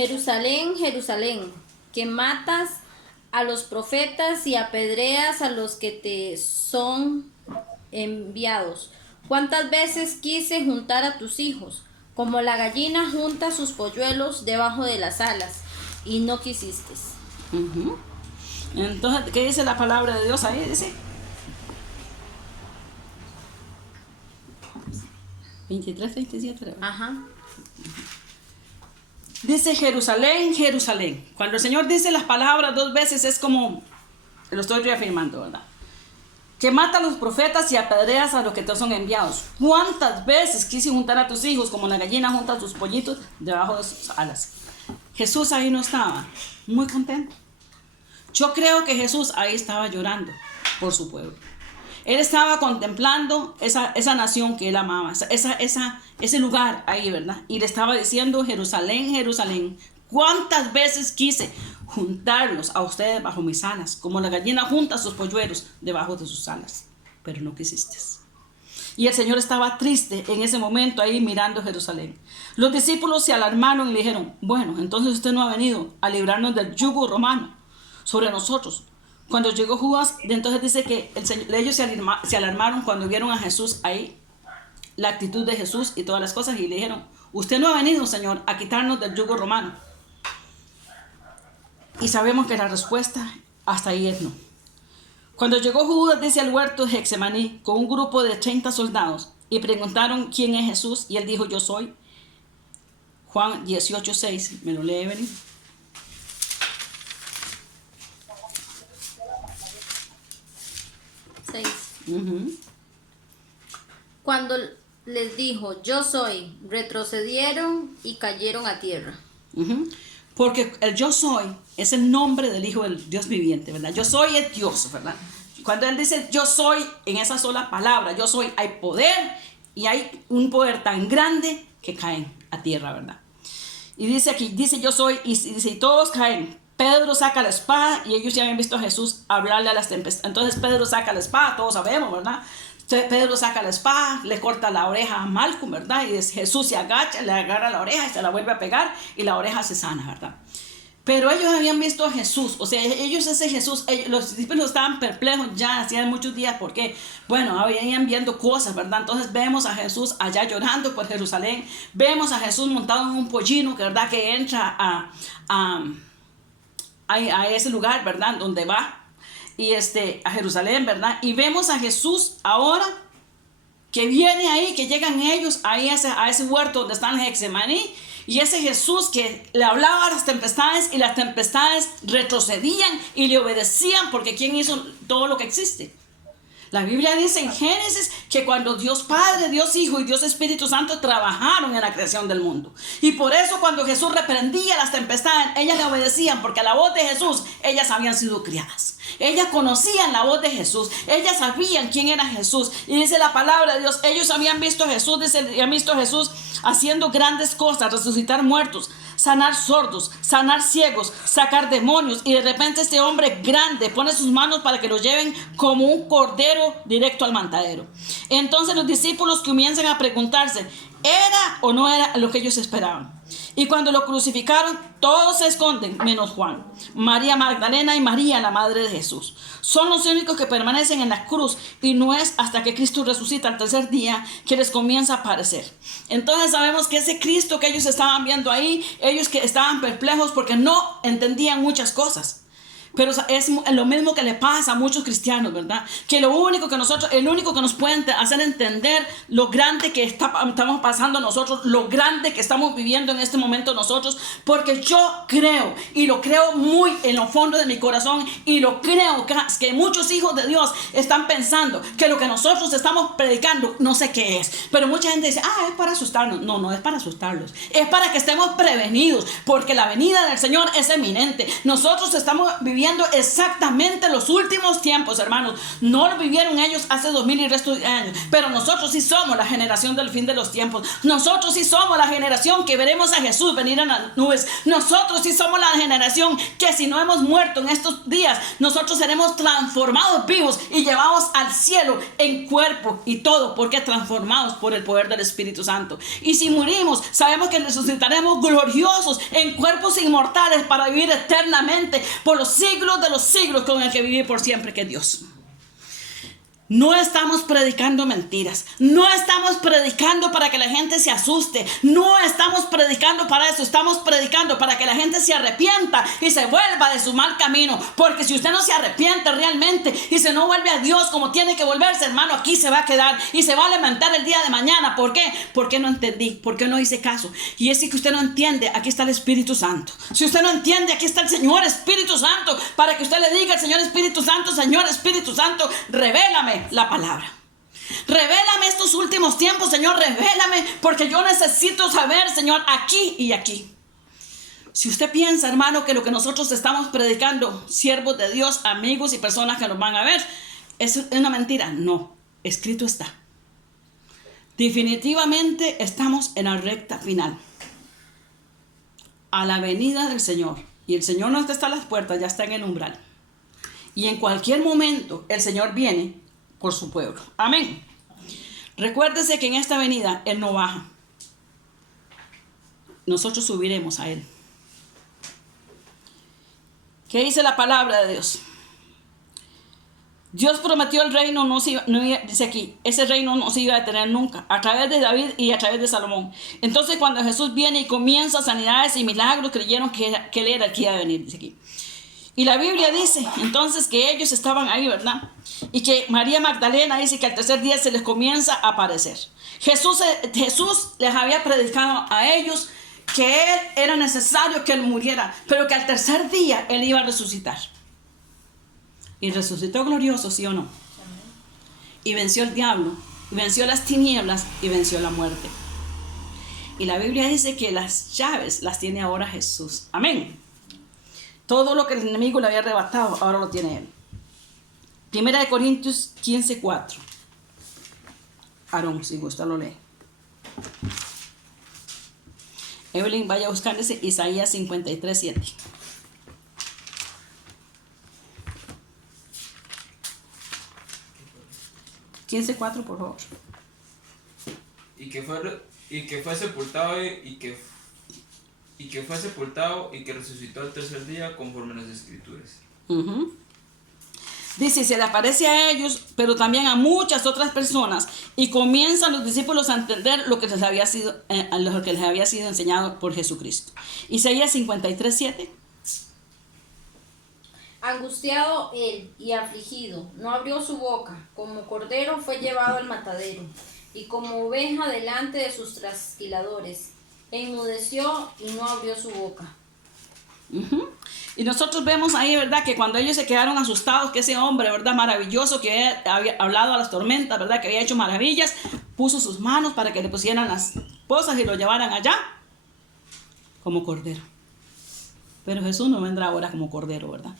Jerusalén, Jerusalén, que matas a los profetas y apedreas a los que te son enviados. ¿Cuántas veces quise juntar a tus hijos, como la gallina junta sus polluelos debajo de las alas, y no quisiste? Ujú. Entonces, ¿qué dice la palabra de Dios ahí? Dice 23, 27. ¿verdad? Ajá. Dice Jerusalén, Jerusalén. Cuando el Señor dice las palabras 2 veces es como, lo estoy reafirmando, ¿verdad? Que mata a los profetas y apedreas a los que te son enviados. ¿Cuántas veces quise juntar a tus hijos como la gallina junta a sus pollitos debajo de sus alas? Jesús ahí no estaba muy contento. Yo creo que Jesús ahí estaba llorando por su pueblo. Él estaba contemplando esa nación que él amaba, ese lugar ahí, ¿verdad? Y le estaba diciendo, Jerusalén, Jerusalén, ¿cuántas veces quise juntarlos a ustedes bajo mis alas, como la gallina junta sus polluelos debajo de sus alas? Pero no quisiste. Y el Señor estaba triste en ese momento ahí mirando Jerusalén. Los discípulos se alarmaron y le dijeron, bueno, entonces usted no ha venido a librarnos del yugo romano sobre nosotros. Cuando llegó Judas, entonces dice que ellos se alarmaron cuando vieron a Jesús ahí, la actitud de Jesús y todas las cosas, y le dijeron, usted no ha venido, Señor, a quitarnos del yugo romano. Y sabemos que la respuesta hasta ahí es no. Cuando llegó Judas, dice, al huerto de Getsemaní con un grupo de 30 soldados y preguntaron quién es Jesús, y él dijo, yo soy. Juan 18:6, ¿me lo lee, Evelyn? Cuando les dijo, yo soy, retrocedieron y cayeron a tierra. Porque el yo soy es el nombre del Hijo del Dios viviente, ¿verdad? Yo soy el Dios, ¿verdad? Cuando él dice yo soy, en esa sola palabra, yo soy, hay poder, y hay un poder tan grande que caen a tierra, ¿verdad? Y dice aquí, dice yo soy, y dice, y todos caen. Pedro saca la espada, y ellos ya habían visto a Jesús hablarle a las tempestades. Entonces Pedro saca la espada, todos sabemos, ¿verdad? Pedro saca la espada, le corta la oreja a Malcolm, ¿verdad? Y Jesús se agacha, le agarra la oreja y se la vuelve a pegar, y la oreja se sana, ¿verdad? Pero ellos habían visto a Jesús, o sea, ellos ese Jesús, los discípulos estaban perplejos ya, hacían muchos días, porque, bueno, habían viendo cosas, ¿verdad? Entonces vemos a Jesús allá llorando por Jerusalén, vemos a Jesús montado en un pollino, ¿verdad? Que entra a ese lugar, ¿verdad? Donde va, y a Jerusalén, ¿verdad? Y vemos a Jesús ahora, que viene ahí, que llegan ellos ahí a ese huerto donde están en Getsemaní, y ese Jesús que le hablaba a las tempestades, y las tempestades retrocedían y le obedecían, porque ¿quién hizo todo lo que existe? La Biblia dice en Génesis que cuando Dios Padre, Dios Hijo y Dios Espíritu Santo trabajaron en la creación del mundo. Y por eso cuando Jesús reprendía las tempestades, ellas le obedecían, porque a la voz de Jesús, ellas habían sido criadas. Ellas conocían la voz de Jesús, ellas sabían quién era Jesús. Y dice la palabra de Dios, ellos habían visto a Jesús, habían visto a Jesús haciendo grandes cosas, resucitar muertos, sanar sordos, sanar ciegos, sacar demonios. Y de repente este hombre grande pone sus manos para que lo lleven como un cordero directo al matadero. Entonces los discípulos comienzan a preguntarse, ¿era o no era lo que ellos esperaban? Y cuando lo crucificaron, todos se esconden, menos Juan, María Magdalena y María, la madre de Jesús. Son los únicos que permanecen en la cruz, y no es hasta que Cristo resucita al tercer día que les comienza a aparecer. Entonces sabemos que ese Cristo que ellos estaban viendo ahí, ellos que estaban perplejos porque no entendían muchas cosas. Pero es lo mismo que le pasa a muchos cristianos, ¿verdad? Que el único que nos puede hacer entender lo grande que estamos pasando nosotros, lo grande que estamos viviendo en este momento nosotros, porque yo creo, y lo creo muy en lo fondo de mi corazón, y lo creo que muchos hijos de Dios están pensando que lo que nosotros estamos predicando, no sé qué es, pero mucha gente dice, es para asustarnos. No, no es para asustarlos, es para que estemos prevenidos, porque la venida del Señor es eminente. Nosotros estamos viviendo viviendo exactamente los últimos tiempos, hermanos. No lo vivieron ellos hace 2000 y resto de años, pero nosotros sí somos la generación del fin de los tiempos. Nosotros sí somos la generación que veremos a Jesús venir en las nubes. Nosotros sí somos la generación que, si no hemos muerto en estos días, nosotros seremos transformados vivos y llevados al cielo en cuerpo y todo, porque transformados por el poder del Espíritu Santo. Y si morimos, sabemos que resucitaremos gloriosos en cuerpos inmortales para vivir eternamente por los siglos de los siglos con el que vive por siempre, que es Dios. No estamos predicando mentiras. No estamos predicando para que la gente se asuste. No estamos predicando para eso. Estamos predicando para que la gente se arrepienta y se vuelva de su mal camino. Porque si usted no se arrepiente realmente y se no vuelve a Dios como tiene que volverse, hermano, aquí se va a quedar y se va a lamentar el día de mañana. ¿Por qué? Porque no entendí. Porque no hice caso. Y es que usted no entiende, aquí está el Espíritu Santo. Si usted no entiende, aquí está el Señor Espíritu Santo, para que usted le diga al Señor Espíritu Santo: Señor Espíritu Santo, revélame la palabra. Revélame estos últimos tiempos, Señor, revélame, porque yo necesito saber, Señor, aquí y aquí. Si usted piensa, hermano, que lo que nosotros estamos predicando, siervos de Dios, amigos y personas que nos van a ver, es una mentira, no, escrito está. Definitivamente estamos en la recta final, a la venida del Señor, y el Señor no está a las puertas, ya está en el umbral, y en cualquier momento el Señor viene por su pueblo. Amén. Recuérdese que en esta venida Él no baja. Nosotros subiremos a Él. ¿Qué dice la palabra de Dios? Dios prometió el reino, dice aquí, ese reino no se iba a detener nunca, a través de David y a través de Salomón. Entonces, cuando Jesús viene y comienza sanidades y milagros, creyeron que Él era el que iba a venir, dice aquí. Y la Biblia dice entonces que ellos estaban ahí, ¿verdad? Y que María Magdalena dice que al tercer día se les comienza a aparecer. Jesús les había predicado a ellos que era necesario que Él muriera, pero que al tercer día Él iba a resucitar. Y resucitó glorioso, ¿sí o no? Y venció el diablo, y venció las tinieblas, y venció la muerte. Y la Biblia dice que las llaves las tiene ahora Jesús. Amén. Todo lo que el enemigo le había arrebatado, ahora lo tiene Él. 1 Corintios 15:4. Aarón, si gusta, lo lee. Evelyn, vaya a buscar ese Isaías 53:7. $15:4, por favor. Y que fue sepultado y que resucitó al tercer día conforme a las Escrituras. Dice, se le aparece a ellos, pero también a muchas otras personas, y comienzan los discípulos a entender lo que les había sido enseñado por Jesucristo. Isaías 53:7. Angustiado él y afligido, no abrió su boca, como cordero fue llevado al matadero, y como oveja delante de sus trasquiladores, enmudeció y no abrió su boca. Y nosotros vemos ahí, ¿verdad?, que cuando ellos se quedaron asustados, que ese hombre, ¿verdad?, maravilloso, que había hablado a las tormentas, ¿verdad?, que había hecho maravillas, puso sus manos para que le pusieran las cosas y lo llevaran allá como cordero. Pero Jesús no vendrá ahora como cordero, ¿verdad?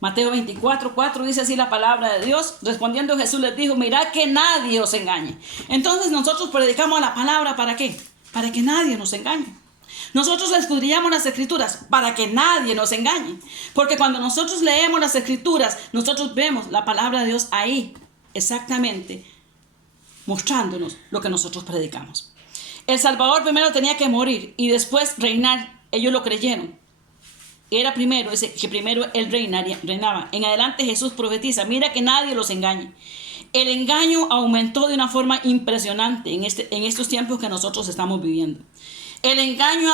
Mateo 24:4 dice así la palabra de Dios. Respondiendo Jesús les dijo: mirad que nadie os engañe. Entonces nosotros predicamos la palabra, ¿para qué? Para que nadie nos engañe. Nosotros escudriñamos las Escrituras para que nadie nos engañe. Porque cuando nosotros leemos las Escrituras, nosotros vemos la palabra de Dios ahí, exactamente, mostrándonos lo que nosotros predicamos. El Salvador primero tenía que morir y después reinar. Ellos lo creyeron. Era primero, dice que primero Él reinaba. En adelante Jesús profetiza: mira que nadie los engañe. El engaño aumentó de una forma impresionante en estos tiempos que nosotros estamos viviendo. El engaño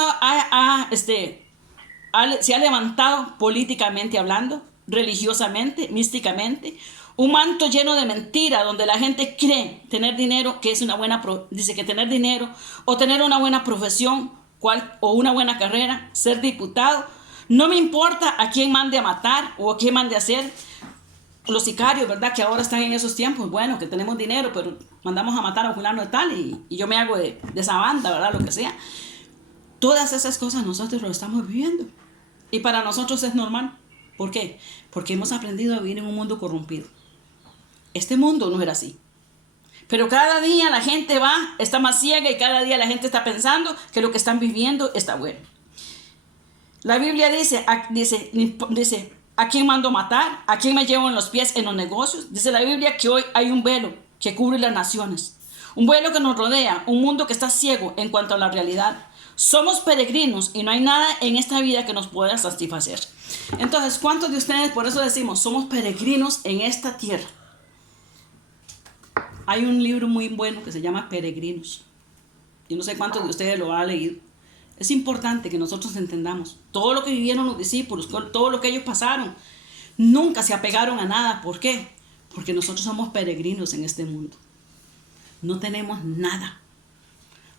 se ha levantado políticamente hablando, religiosamente, místicamente. Un manto lleno de mentira donde la gente cree tener dinero, que es una buena, dice que tener dinero o tener una buena profesión o una buena carrera, ser diputado. No me importa a quién mande a matar o a quién mande a hacer. Los sicarios, ¿verdad?, que ahora están en esos tiempos, bueno, que tenemos dinero, pero mandamos a matar a un fulano de tal y yo me hago de esa banda, ¿verdad?, lo que sea. Todas esas cosas nosotros lo estamos viviendo. Y para nosotros es normal. ¿Por qué? Porque hemos aprendido a vivir en un mundo corrompido. Este mundo no era así. Pero cada día la gente está más ciega y cada día la gente está pensando que lo que están viviendo está bueno. La Biblia dice, ¿a quién mando matar? ¿A quién me llevo en los pies en los negocios? Dice la Biblia que hoy hay un velo que cubre las naciones. Un velo que nos rodea, un mundo que está ciego en cuanto a la realidad. Somos peregrinos y no hay nada en esta vida que nos pueda satisfacer. Entonces, ¿cuántos de ustedes, por eso decimos, somos peregrinos en esta tierra? Hay un libro muy bueno que se llama Peregrinos. Yo no sé cuántos de ustedes lo han leído. Es importante que nosotros entendamos todo lo que vivieron los discípulos, todo lo que ellos pasaron. Nunca se apegaron a nada. ¿Por qué? Porque nosotros somos peregrinos en este mundo. No tenemos nada.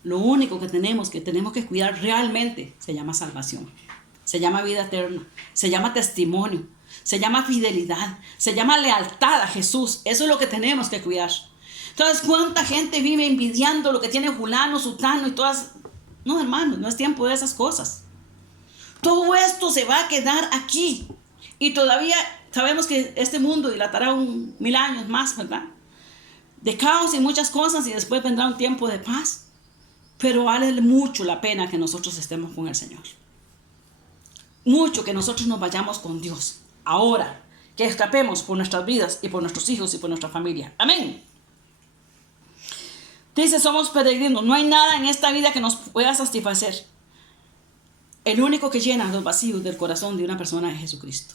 Lo único que tenemos que cuidar realmente se llama salvación. Se llama vida eterna. Se llama testimonio. Se llama fidelidad. Se llama lealtad a Jesús. Eso es lo que tenemos que cuidar. Entonces, ¿cuánta gente vive envidiando lo que tiene fulano, sutano y todas? No, hermanos, no es tiempo de esas cosas. Todo esto se va a quedar aquí. Y todavía sabemos que este mundo dilatará 1000 años más, ¿verdad? De caos y muchas cosas, y después vendrá un tiempo de paz. Pero vale mucho la pena que nosotros estemos con el Señor. Mucho que nosotros nos vayamos con Dios. Ahora, que escapemos por nuestras vidas y por nuestros hijos y por nuestra familia. Amén. Dice, somos peregrinos. No hay nada en esta vida que nos pueda satisfacer. El único que llena los vacíos del corazón de una persona es Jesucristo.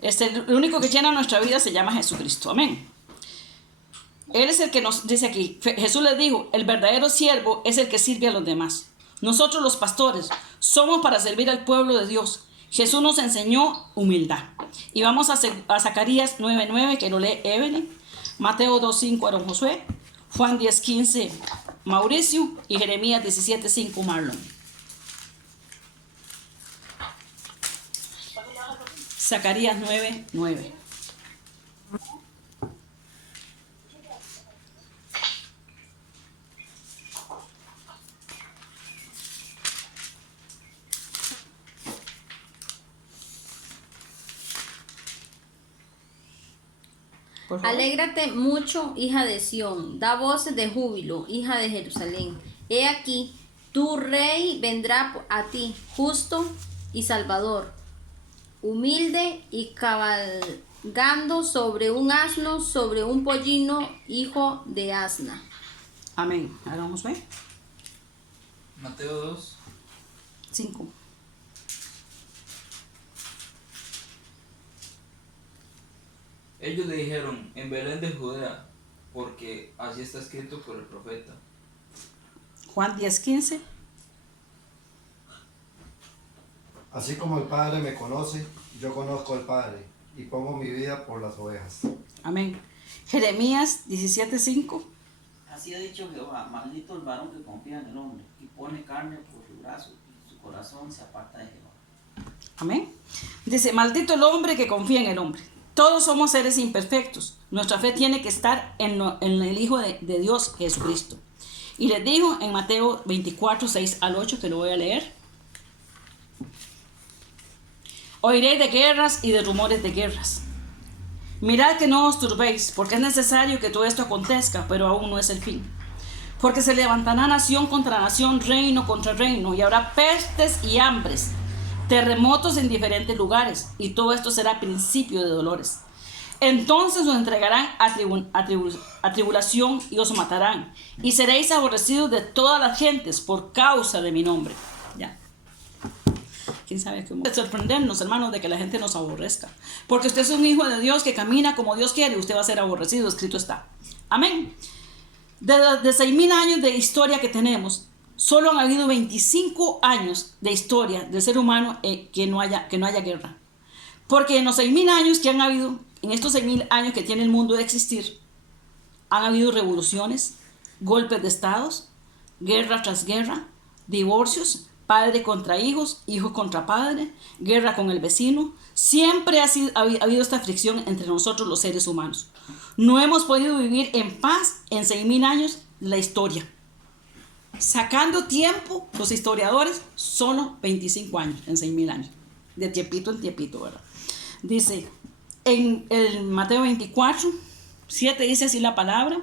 El único que llena nuestra vida se llama Jesucristo. Amén. Él es el que nos dice aquí. Jesús les dijo, el verdadero siervo es el que sirve a los demás. Nosotros los pastores somos para servir al pueblo de Dios. Jesús nos enseñó humildad. Y vamos a Zacarías 9:9, que lo lee Evelyn, Mateo 2:5, Aaron Josué, Juan 10:15, Mauricio, y Jeremías 17:5, Marlon. Zacarías 9:9. Alégrate mucho, hija de Sión, da voces de júbilo, hija de Jerusalén. He aquí, tu rey vendrá a ti, justo y salvador, humilde y cabalgando sobre un asno, sobre un pollino, hijo de asna. Amén. Ahora vamos a ver. Mateo 2:5. Ellos le dijeron, en Belén de Judea, porque así está escrito por el profeta. Juan 10:15. Así como el Padre me conoce, yo conozco al Padre, y pongo mi vida por las ovejas. Amén. Jeremías 17:5. Así ha dicho Jehová, maldito el varón que confía en el hombre y pone carne por su brazo y su corazón se aparta de Jehová. Amén. Dice, maldito el hombre que confía en el hombre. Todos somos seres imperfectos. Nuestra fe tiene que estar en el Hijo de Dios, Jesucristo. Y les dijo en Mateo 24:6-8, que lo voy a leer. Oiréis de guerras y de rumores de guerras. Mirad que no os turbéis, porque es necesario que todo esto acontezca, pero aún no es el fin. Porque se levantará nación contra nación, reino contra reino, y habrá pestes y hambres, terremotos en diferentes lugares, y todo esto será principio de dolores. Entonces os entregarán a tribulación y os matarán, y seréis aborrecidos de todas las gentes por causa de mi nombre. Ya. ¿Quién sabe cómo? Sorprendernos, hermanos, de que la gente nos aborrezca. Porque usted es un hijo de Dios que camina como Dios quiere, usted va a ser aborrecido, escrito está. Amén. De 6,000 años de historia que tenemos, solo han habido 25 años de historia del ser humano que no haya guerra. Porque en los 6,000 años que han habido, en estos 6,000 años que tiene el mundo de existir, han habido revoluciones, golpes de estados, guerra tras guerra, divorcios, padre contra hijos, hijos contra padre, guerra con el vecino. Siempre ha habido esta fricción entre nosotros los seres humanos. No hemos podido vivir en paz en 6,000 años la historia. sacando tiempo, los historiadores, solo 25 años, en 6.000 años, de tiempito en tiempito, ¿verdad? Dice, en el Mateo 24, 7 dice así la palabra,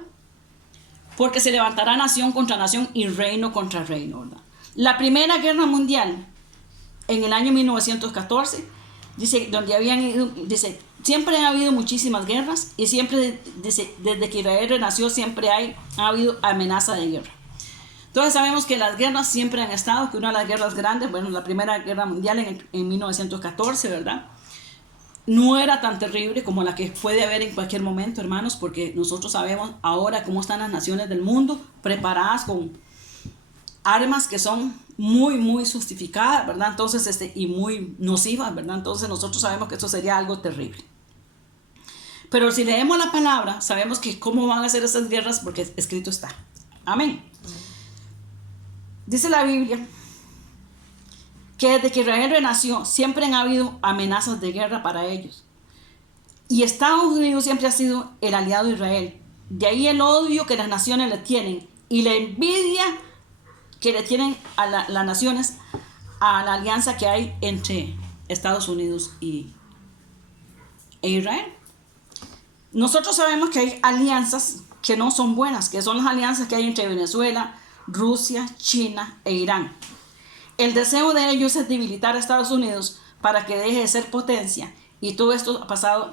porque se levantará nación contra nación y reino contra reino, ¿verdad? La primera guerra mundial, en el año 1914, dice, donde habían ido, dice, siempre ha habido muchísimas guerras y siempre, dice, desde que Israel renació, siempre ha habido amenaza de guerra. Entonces sabemos que las guerras siempre han estado, que una de las guerras grandes, bueno, la primera guerra mundial en 1914, ¿verdad? No era tan terrible como la que puede haber en cualquier momento, hermanos, porque nosotros sabemos ahora cómo están las naciones del mundo preparadas con armas que son muy, muy sofisticadas, ¿verdad? Entonces, y muy nocivas, ¿verdad? Entonces nosotros sabemos que esto sería algo terrible. Pero si leemos la palabra, sabemos que cómo van a ser esas guerras, porque escrito está. Amén. Dice la Biblia que desde que Israel renació, siempre han habido amenazas de guerra para ellos. Y Estados Unidos siempre ha sido el aliado de Israel. De ahí el odio que las naciones le tienen y la envidia que le tienen a las naciones a la alianza que hay entre Estados Unidos e Israel. Nosotros sabemos que hay alianzas que no son buenas, que son las alianzas que hay entre Venezuela, Rusia, China e Irán. El deseo de ellos es debilitar a Estados Unidos para que deje de ser potencia, y todo esto ha pasado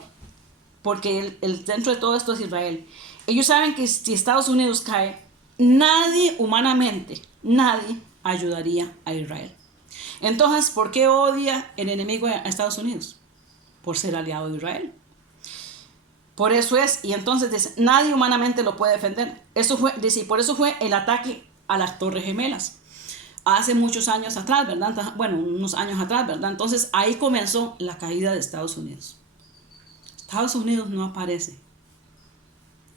porque el centro de todo esto es Israel. Ellos saben que si Estados Unidos cae, nadie humanamente, nadie ayudaría a Israel. Entonces, ¿por qué odia el enemigo a Estados Unidos? Por ser aliado de Israel. Por eso es, y entonces dice, nadie humanamente lo puede defender. Eso fue, dice, por eso fue el ataque a las Torres Gemelas. Hace muchos años atrás, ¿verdad? Bueno, unos años atrás, ¿verdad? Entonces ahí comenzó la caída de Estados Unidos. Estados Unidos no aparece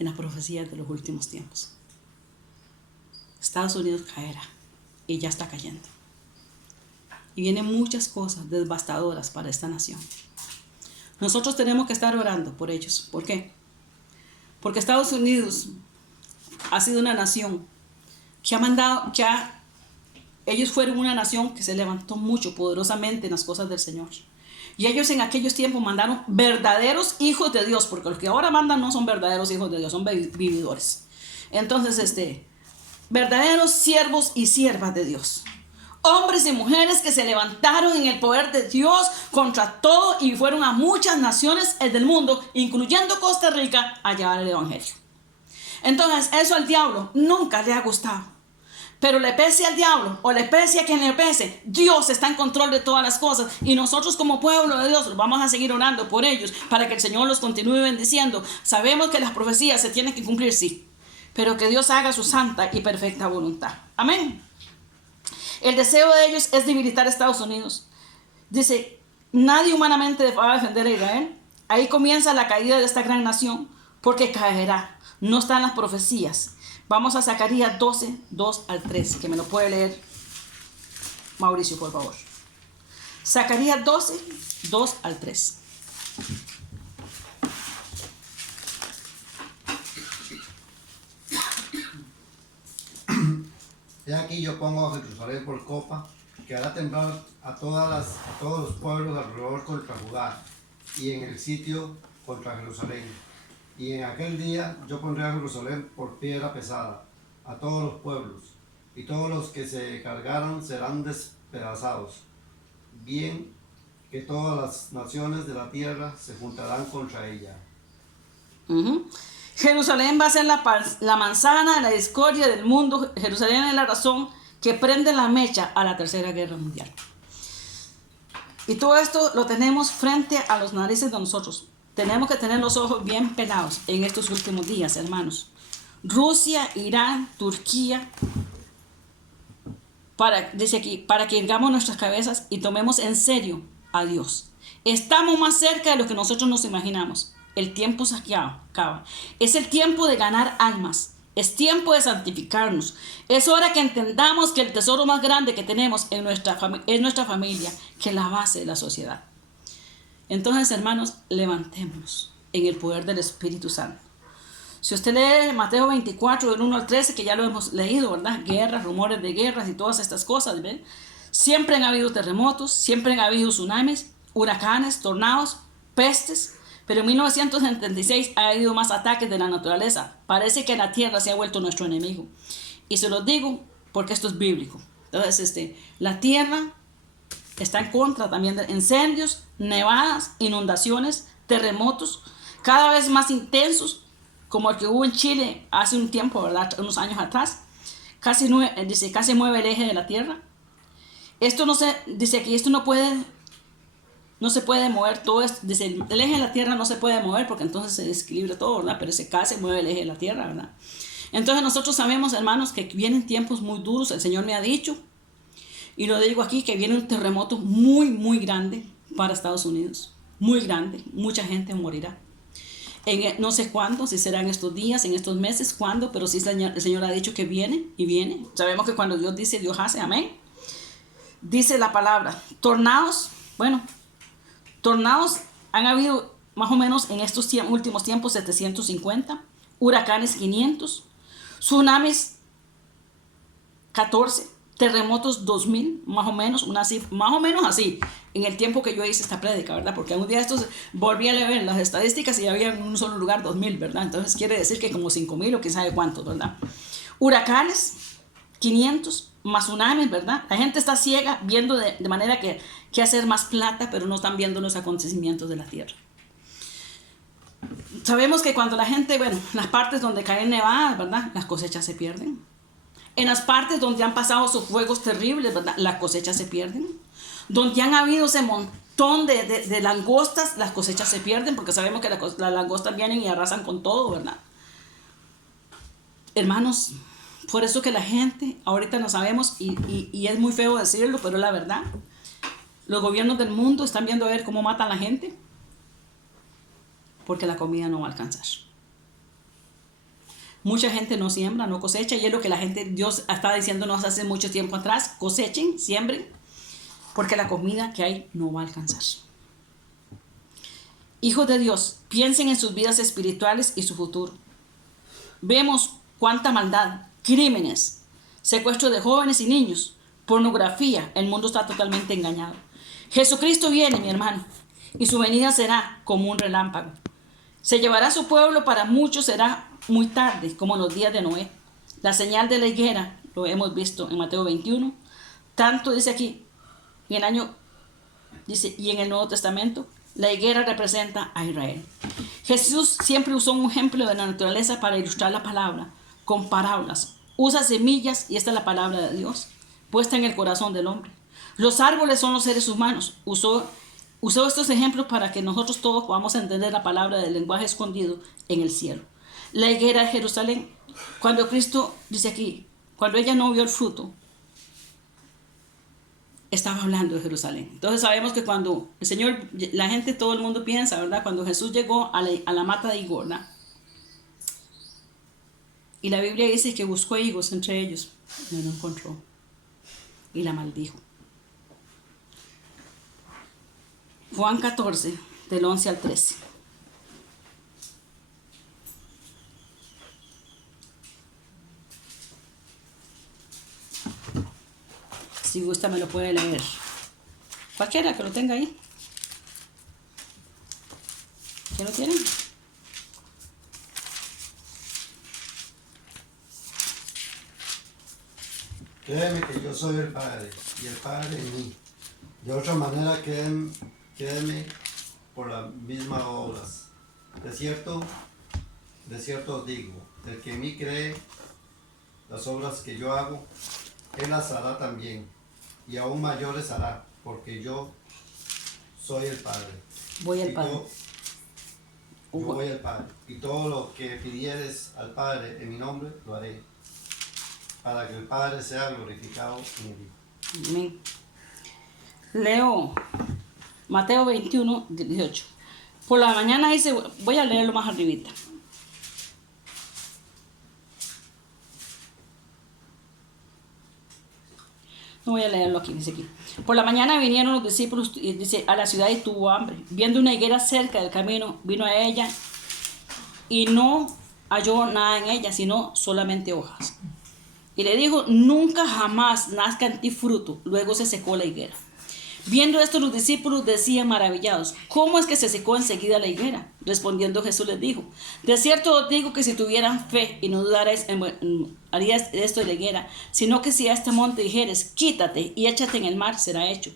en las profecías de los últimos tiempos. Estados Unidos caerá y ya está cayendo. Y vienen muchas cosas devastadoras para esta nación. Nosotros tenemos que estar orando por ellos. ¿Por qué? Porque Estados Unidos ha sido una nación que ha mandado, ellos fueron una nación que se levantó mucho poderosamente en las cosas del Señor. Y ellos en aquellos tiempos mandaron verdaderos hijos de Dios, porque los que ahora mandan no son verdaderos hijos de Dios, son vividores. Entonces, verdaderos siervos y siervas de Dios. Hombres y mujeres que se levantaron en el poder de Dios contra todo y fueron a muchas naciones del mundo, incluyendo Costa Rica, a llevar el evangelio. Entonces, eso al diablo nunca le ha gustado. Pero le pese al diablo o le pese a quien le pese, Dios está en control de todas las cosas, y nosotros como pueblo de Dios vamos a seguir orando por ellos para que el Señor los continúe bendiciendo. Sabemos que las profecías se tienen que cumplir, sí, pero que Dios haga su santa y perfecta voluntad. Amén. El deseo de ellos es debilitar a Estados Unidos. Dice, nadie humanamente va a defender a Israel. Ahí comienza la caída de esta gran nación, porque caerá. No están las profecías. Vamos a Zacarías 12, 2 al 3, que me lo puede leer Mauricio, por favor. Zacarías 12, 2 al 3. He aquí yo pongo a Jerusalén por copa, que hará temblar a todos los pueblos alrededor contra Judá, y en el sitio contra Jerusalén. Y en aquel día yo pondré a Jerusalén por piedra pesada, a todos los pueblos, y todos los que se cargaran serán despedazados. Bien que todas las naciones de la tierra se juntarán contra ella. Jerusalén va a ser la manzana, la discordia del mundo. Jerusalén es la razón que prende la mecha a la Tercera Guerra Mundial. Y todo esto lo tenemos frente a los narices de nosotros. Tenemos que tener los ojos bien pelados en estos últimos días, hermanos. Rusia, Irán, Turquía, dice aquí, para que ergamos nuestras cabezas y tomemos en serio a Dios. Estamos más cerca de lo que nosotros nos imaginamos. El tiempo se acaba. Es el tiempo de ganar almas. Es tiempo de santificarnos. Es hora que entendamos que el tesoro más grande que tenemos es nuestra familia, que es la base de la sociedad. Entonces, hermanos, levantémonos en el poder del Espíritu Santo. Si usted lee Mateo 24, del 1 al 13, que ya lo hemos leído, ¿verdad? Guerras, rumores de guerras y todas estas cosas, ¿ven? Siempre han habido terremotos, siempre han habido tsunamis, huracanes, tornados, pestes, pero en 1976 ha habido más ataques de la naturaleza. Parece que la tierra se ha vuelto nuestro enemigo. Y se los digo porque esto es bíblico. Entonces, la tierra está en contra también de incendios, nevadas, inundaciones, terremotos, cada vez más intensos, como el que hubo en Chile hace un tiempo, ¿verdad? Unos años atrás. Casi mueve el eje de la tierra. Esto dice aquí, esto no se puede mover todo esto. Dice, el eje de la tierra no se puede mover porque entonces se desequilibra todo, ¿verdad? Pero casi mueve el eje de la tierra, ¿verdad? Entonces nosotros sabemos, hermanos, que vienen tiempos muy duros. El Señor me ha dicho, y lo digo aquí, que viene un terremoto muy, muy grande para Estados Unidos. Muy grande. Mucha gente morirá. No sé cuándo, si será en estos días, en estos meses, cuándo, pero sí el Señor ha dicho que viene y viene. Sabemos que cuando Dios dice, Dios hace, amén. Dice la palabra, tornados han habido más o menos en estos últimos tiempos 750, huracanes 500, tsunamis 14, terremotos 2000, más o menos así, en el tiempo que yo hice esta prédica, ¿verdad? Porque un día volví a leer las estadísticas y había en un solo lugar 2000, ¿verdad? Entonces quiere decir que como 5000 o quién sabe cuántos, ¿verdad? Huracanes 500, más tsunamis, ¿verdad? La gente está ciega viendo de manera que hacer más plata, pero no están viendo los acontecimientos de la tierra. Sabemos que cuando la gente, las partes donde caen nevadas, ¿verdad? Las cosechas se pierden. En las partes donde han pasado esos fuegos terribles, ¿verdad? Las cosechas se pierden. Donde han habido ese montón de langostas, las cosechas se pierden, porque sabemos que las langostas vienen y arrasan con todo, ¿verdad? Hermanos, por eso que la gente, ahorita no sabemos, y es muy feo decirlo, pero es la verdad. Los gobiernos del mundo están viendo a ver cómo matan a la gente, porque la comida no va a alcanzar. Mucha gente no siembra, no cosecha, y es lo que Dios está diciéndonos hace mucho tiempo atrás: cosechen, siembren, porque la comida que hay no va a alcanzar. Hijos de Dios, piensen en sus vidas espirituales y su futuro. Vemos cuánta maldad, crímenes, secuestro de jóvenes y niños, pornografía. El mundo está totalmente engañado. Jesucristo viene, mi hermano, y su venida será como un relámpago. Se llevará a su pueblo, para muchos será muy tarde, como en los días de Noé. La señal de la higuera, lo hemos visto en Mateo 21. Tanto dice aquí, y en el Nuevo Testamento, la higuera representa a Israel. Jesús siempre usó un ejemplo de la naturaleza para ilustrar la palabra, con parábolas. Usa semillas, y esta es la palabra de Dios, puesta en el corazón del hombre. Los árboles son los seres humanos. Usó estos ejemplos para que nosotros todos podamos entender la palabra del lenguaje escondido en el cielo. La higuera de Jerusalén, cuando Cristo, dice aquí, cuando ella no vio el fruto, estaba hablando de Jerusalén. Entonces sabemos que cuando el Señor, la gente, todo el mundo piensa, ¿verdad? Cuando Jesús llegó a la mata de higos, ¿verdad? Y la Biblia dice que buscó higos entre ellos, pero no encontró, y la maldijo. Juan 14, del 11 al 13. Si gusta me lo puede leer. Cualquiera que lo tenga ahí. ¿Qué lo tienen? Créeme que yo soy el Padre, y el Padre en mí. De otra manera, créeme por las mismas obras. De cierto os digo, el que en mí cree, las obras que yo hago, él las hará también, y aún mayores hará, porque yo soy el Padre. Voy al Padre. Yo voy al Padre, y todo lo que pidieres al Padre en mi nombre, lo haré, para que el Padre sea glorificado en el Hijo. Amén. Leo Mateo 21, 18. Por la mañana dice, voy a leerlo más arribita. No voy a leerlo aquí, dice aquí. Por la mañana vinieron los discípulos, y dice, a la ciudad, y tuvo hambre. Viendo una higuera cerca del camino, vino a ella y no halló nada en ella, sino solamente hojas. Y le dijo, nunca jamás nazca en ti fruto. Luego se secó la higuera. Viendo esto, los discípulos decían maravillados, ¿cómo es que se secó enseguida la higuera? Respondiendo Jesús les dijo, de cierto os digo que si tuvieran fe y no dudarais, harías esto de la higuera, sino que si a este monte dijeres, quítate y échate en el mar, será hecho.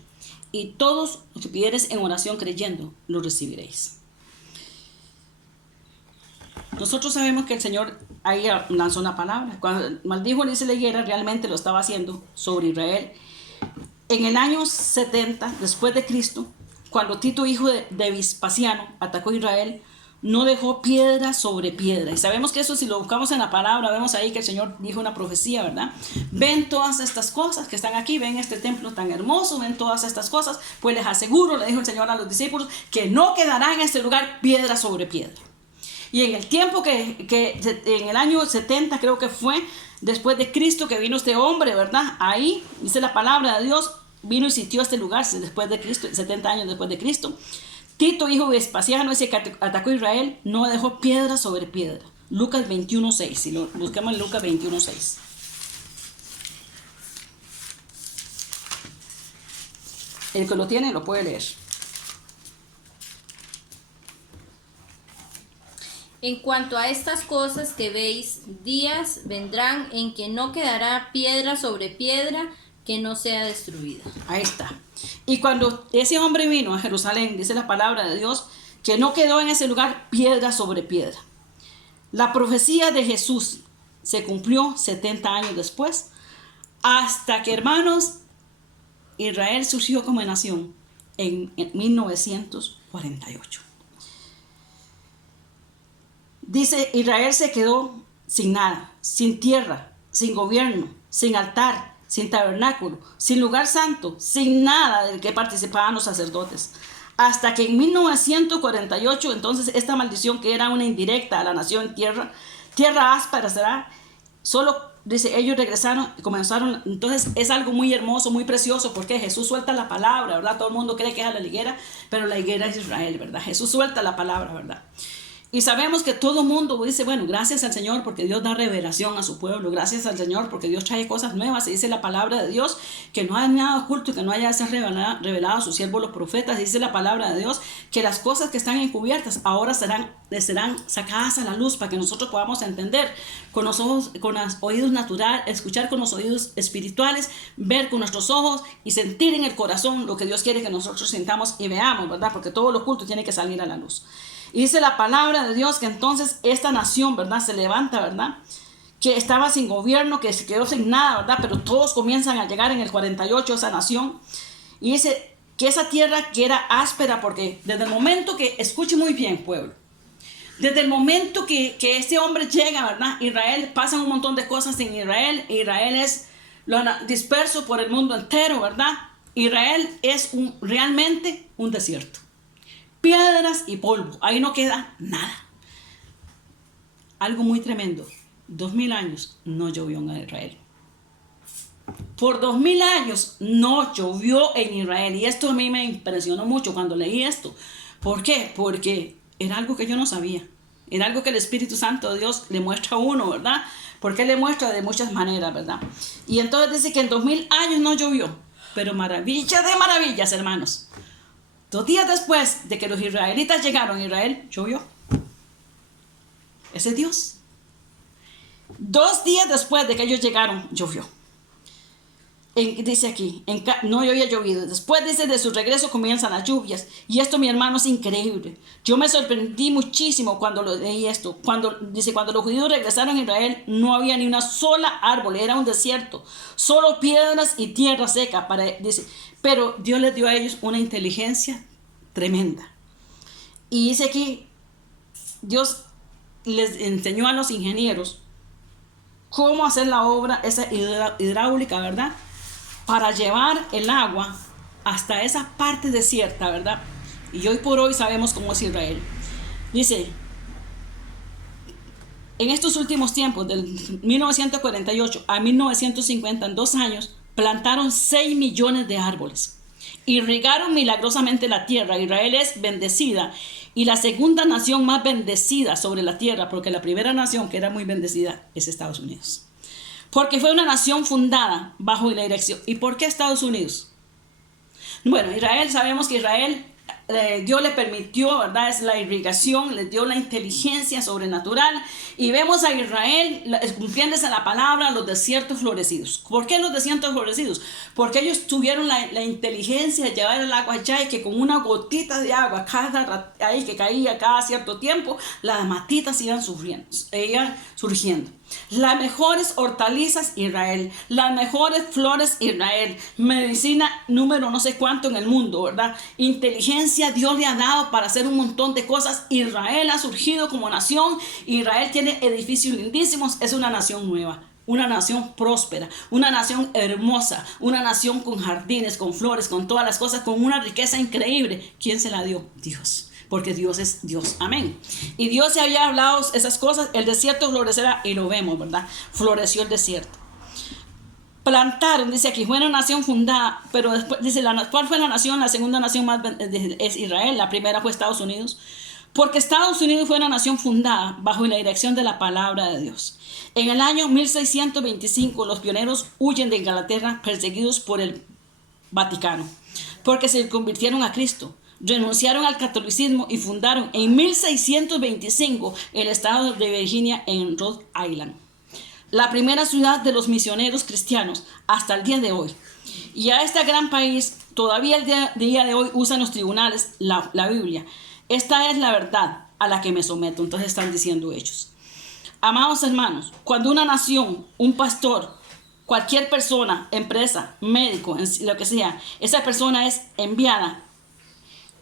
Y todos los que pidieres en oración creyendo, lo recibiréis. Nosotros sabemos que el Señor ahí lanzó una palabra. Cuando maldijo la higuera, realmente lo estaba haciendo sobre Israel. En el año 70 después de Cristo, cuando Tito, hijo de Vespasiano, atacó a Israel, no dejó piedra sobre piedra. Y sabemos que eso, si lo buscamos en la palabra, vemos ahí que el Señor dijo una profecía, ¿verdad? Ven todas estas cosas que están aquí, ven este templo tan hermoso, ven todas estas cosas, pues les aseguro, le dijo el Señor a los discípulos, que no quedará en este lugar piedra sobre piedra. Y en el tiempo en el año 70 creo que fue, después de Cristo, que vino este hombre, ¿verdad? Ahí, dice la palabra de Dios, vino y sitió este lugar después de Cristo, 70 años después de Cristo. Tito, hijo de Vespasiano, ese que atacó a Israel, no dejó piedra sobre piedra. Lucas 21:6, si lo buscamos en Lucas 21:6. El que lo tiene lo puede leer. En cuanto a estas cosas que veis, días vendrán en que no quedará piedra sobre piedra que no sea destruida. Ahí está. Y cuando ese hombre vino a Jerusalén, dice la palabra de Dios, que no quedó en ese lugar piedra sobre piedra. La profecía de Jesús se cumplió 70 años después, hasta que, hermanos, Israel surgió como nación en 1948. Dice, Israel se quedó sin nada, sin tierra, sin gobierno, sin altar, sin tabernáculo, sin lugar santo, sin nada del que participaban los sacerdotes. Hasta que en 1948, entonces, esta maldición, que era una indirecta a la nación, tierra áspera será, solo, dice, ellos regresaron y comenzaron. Entonces es algo muy hermoso, muy precioso, porque Jesús suelta la palabra, ¿verdad? Todo el mundo cree que es la higuera, pero la higuera es Israel, ¿verdad? Jesús suelta la palabra, ¿verdad? Y sabemos que todo el mundo dice, bueno, gracias al Señor porque Dios da revelación a su pueblo, gracias al Señor porque Dios trae cosas nuevas. Y dice la palabra de Dios que no hay nada oculto, que no haya de ser revelado a sus siervos los profetas. Dice la palabra de Dios que las cosas que están encubiertas ahora serán sacadas a la luz para que nosotros podamos entender con los ojos, con los oídos naturales, escuchar con los oídos espirituales, ver con nuestros ojos y sentir en el corazón lo que Dios quiere que nosotros sintamos y veamos, ¿verdad? Porque todo lo oculto tiene que salir a la luz. Y dice la palabra de Dios que entonces esta nación, ¿verdad? Se levanta, ¿verdad? Que estaba sin gobierno, que se quedó sin nada, ¿verdad? Pero todos comienzan a llegar en el 48, esa nación. Y dice que esa tierra que era áspera, porque desde el momento que, escuche muy bien, pueblo, desde el momento que este hombre llega, ¿verdad? Israel, pasan un montón de cosas en Israel. Israel es disperso por el mundo entero, ¿verdad? Israel es realmente un desierto. Piedras y polvo, ahí no queda nada. Algo muy tremendo, 2000 años no llovió en Israel. Por 2000 años no llovió en Israel. Y esto a mí me impresionó mucho cuando leí esto. ¿Por qué? Porque era algo que yo no sabía. Era algo que el Espíritu Santo de Dios le muestra a uno, ¿verdad? Porque le muestra de muchas maneras, ¿verdad? Y entonces dice que en 2000 años no llovió. Pero maravilla de maravillas, hermanos. 2 días después de que los israelitas llegaron a Israel, llovió. Ese es Dios. 2 días después de que ellos llegaron, llovió. Dice aquí, no había llovido. Después, dice, de su regreso comienzan las lluvias. Y esto, mi hermano, es increíble. Yo me sorprendí muchísimo cuando leí esto. Cuando los judíos regresaron a Israel, no había ni una sola árbol. Era un desierto. Solo piedras y tierra seca. Dice, pero Dios les dio a ellos una inteligencia tremenda. Y dice aquí, Dios les enseñó a los ingenieros cómo hacer la obra esa hidráulica, ¿verdad? Para llevar el agua hasta esa parte desierta, ¿verdad? Y hoy por hoy sabemos cómo es Israel. Dice, en estos últimos tiempos, del 1948 a 1950, en 2 años, plantaron 6 millones de árboles. Irrigaron milagrosamente la tierra. Israel es bendecida. Y la segunda nación más bendecida sobre la tierra, porque la primera nación que era muy bendecida es Estados Unidos. Porque fue una nación fundada bajo la dirección. ¿Y por qué Estados Unidos? Bueno, Israel, sabemos que Israel, Dios le permitió, ¿verdad? Es la irrigación, le dio la inteligencia sobrenatural. Y vemos a Israel cumpliéndose la palabra, los desiertos florecidos. ¿Por qué los desiertos florecidos? Porque ellos tuvieron la inteligencia de llevar el agua allá y que con una gotita de agua ahí que caía cada cierto tiempo, las matitas iban surgiendo. Las mejores hortalizas Israel, las mejores flores Israel, medicina número no sé cuánto en el mundo, ¿verdad? Inteligencia Dios le ha dado para hacer un montón de cosas. Israel ha surgido como nación. Israel tiene edificios lindísimos, es una nación nueva. Una nación próspera, una nación hermosa, una nación con jardines, con flores, con todas las cosas, con una riqueza increíble. ¿Quién se la dio? Dios. Porque Dios es Dios. Amén. Y Dios se había hablado esas cosas. El desierto florecerá y lo vemos, ¿verdad? Floreció el desierto. Plantaron, dice aquí, fue una nación fundada, pero después dice, ¿cuál fue la nación? La segunda nación más es Israel, la primera fue Estados Unidos. Porque Estados Unidos fue una nación fundada bajo la dirección de la palabra de Dios. En el año 1625, los pioneros huyen de Inglaterra perseguidos por el Vaticano, porque se convirtieron a Cristo. Renunciaron al catolicismo y fundaron en 1625 el estado de Virginia en Rhode Island, la primera ciudad de los misioneros cristianos hasta el día de hoy. Y a este gran país todavía el día de hoy usan los tribunales la Biblia. Esta es la verdad a la que me someto. Entonces están diciendo ellos. Amados hermanos, cuando una nación, un pastor, cualquier persona, empresa, médico, lo que sea, esa persona es enviada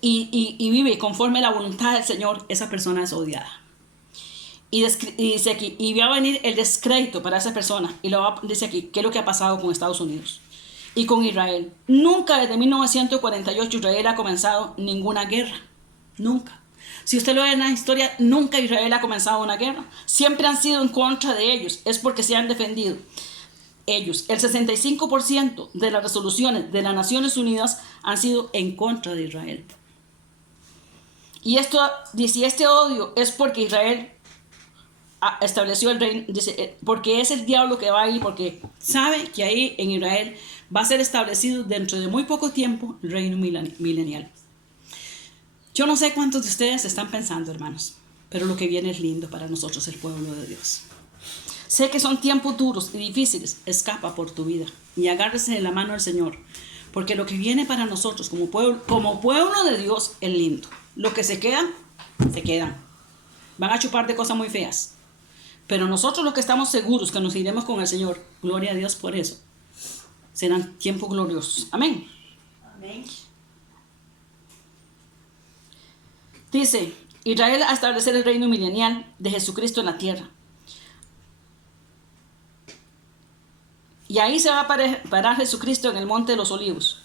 y vive conforme a la voluntad del Señor, esa persona es odiada. Y dice aquí, y va a venir el descrédito para esa persona. Y dice aquí, ¿qué es lo que ha pasado con Estados Unidos y con Israel? Nunca desde 1948 Israel ha comenzado ninguna guerra. Nunca. Si usted lo ve en la historia, nunca Israel ha comenzado una guerra. Siempre han sido en contra de ellos. Es porque se han defendido ellos. El 65% de las resoluciones de las Naciones Unidas han sido en contra de Israel. Y esto dice, este odio es porque Israel estableció el reino, dice, porque es el diablo que va ahí, porque sabe que ahí en Israel va a ser establecido dentro de muy poco tiempo el reino milenial. Yo no sé cuántos de ustedes están pensando, hermanos, pero lo que viene es lindo para nosotros, el pueblo de Dios. Sé que son tiempos duros y difíciles. Escapa por tu vida y agárrese de la mano del Señor, porque lo que viene para nosotros como pueblo de Dios es lindo. Lo que se quedan, se quedan. Van a chupar de cosas muy feas. Pero nosotros los que estamos seguros que nos iremos con el Señor, gloria a Dios por eso, serán tiempos gloriosos. Amén. Amén. Dice, Israel a establecer el reino milenial de Jesucristo en la tierra. Y ahí se va a parar Jesucristo en el monte de los olivos,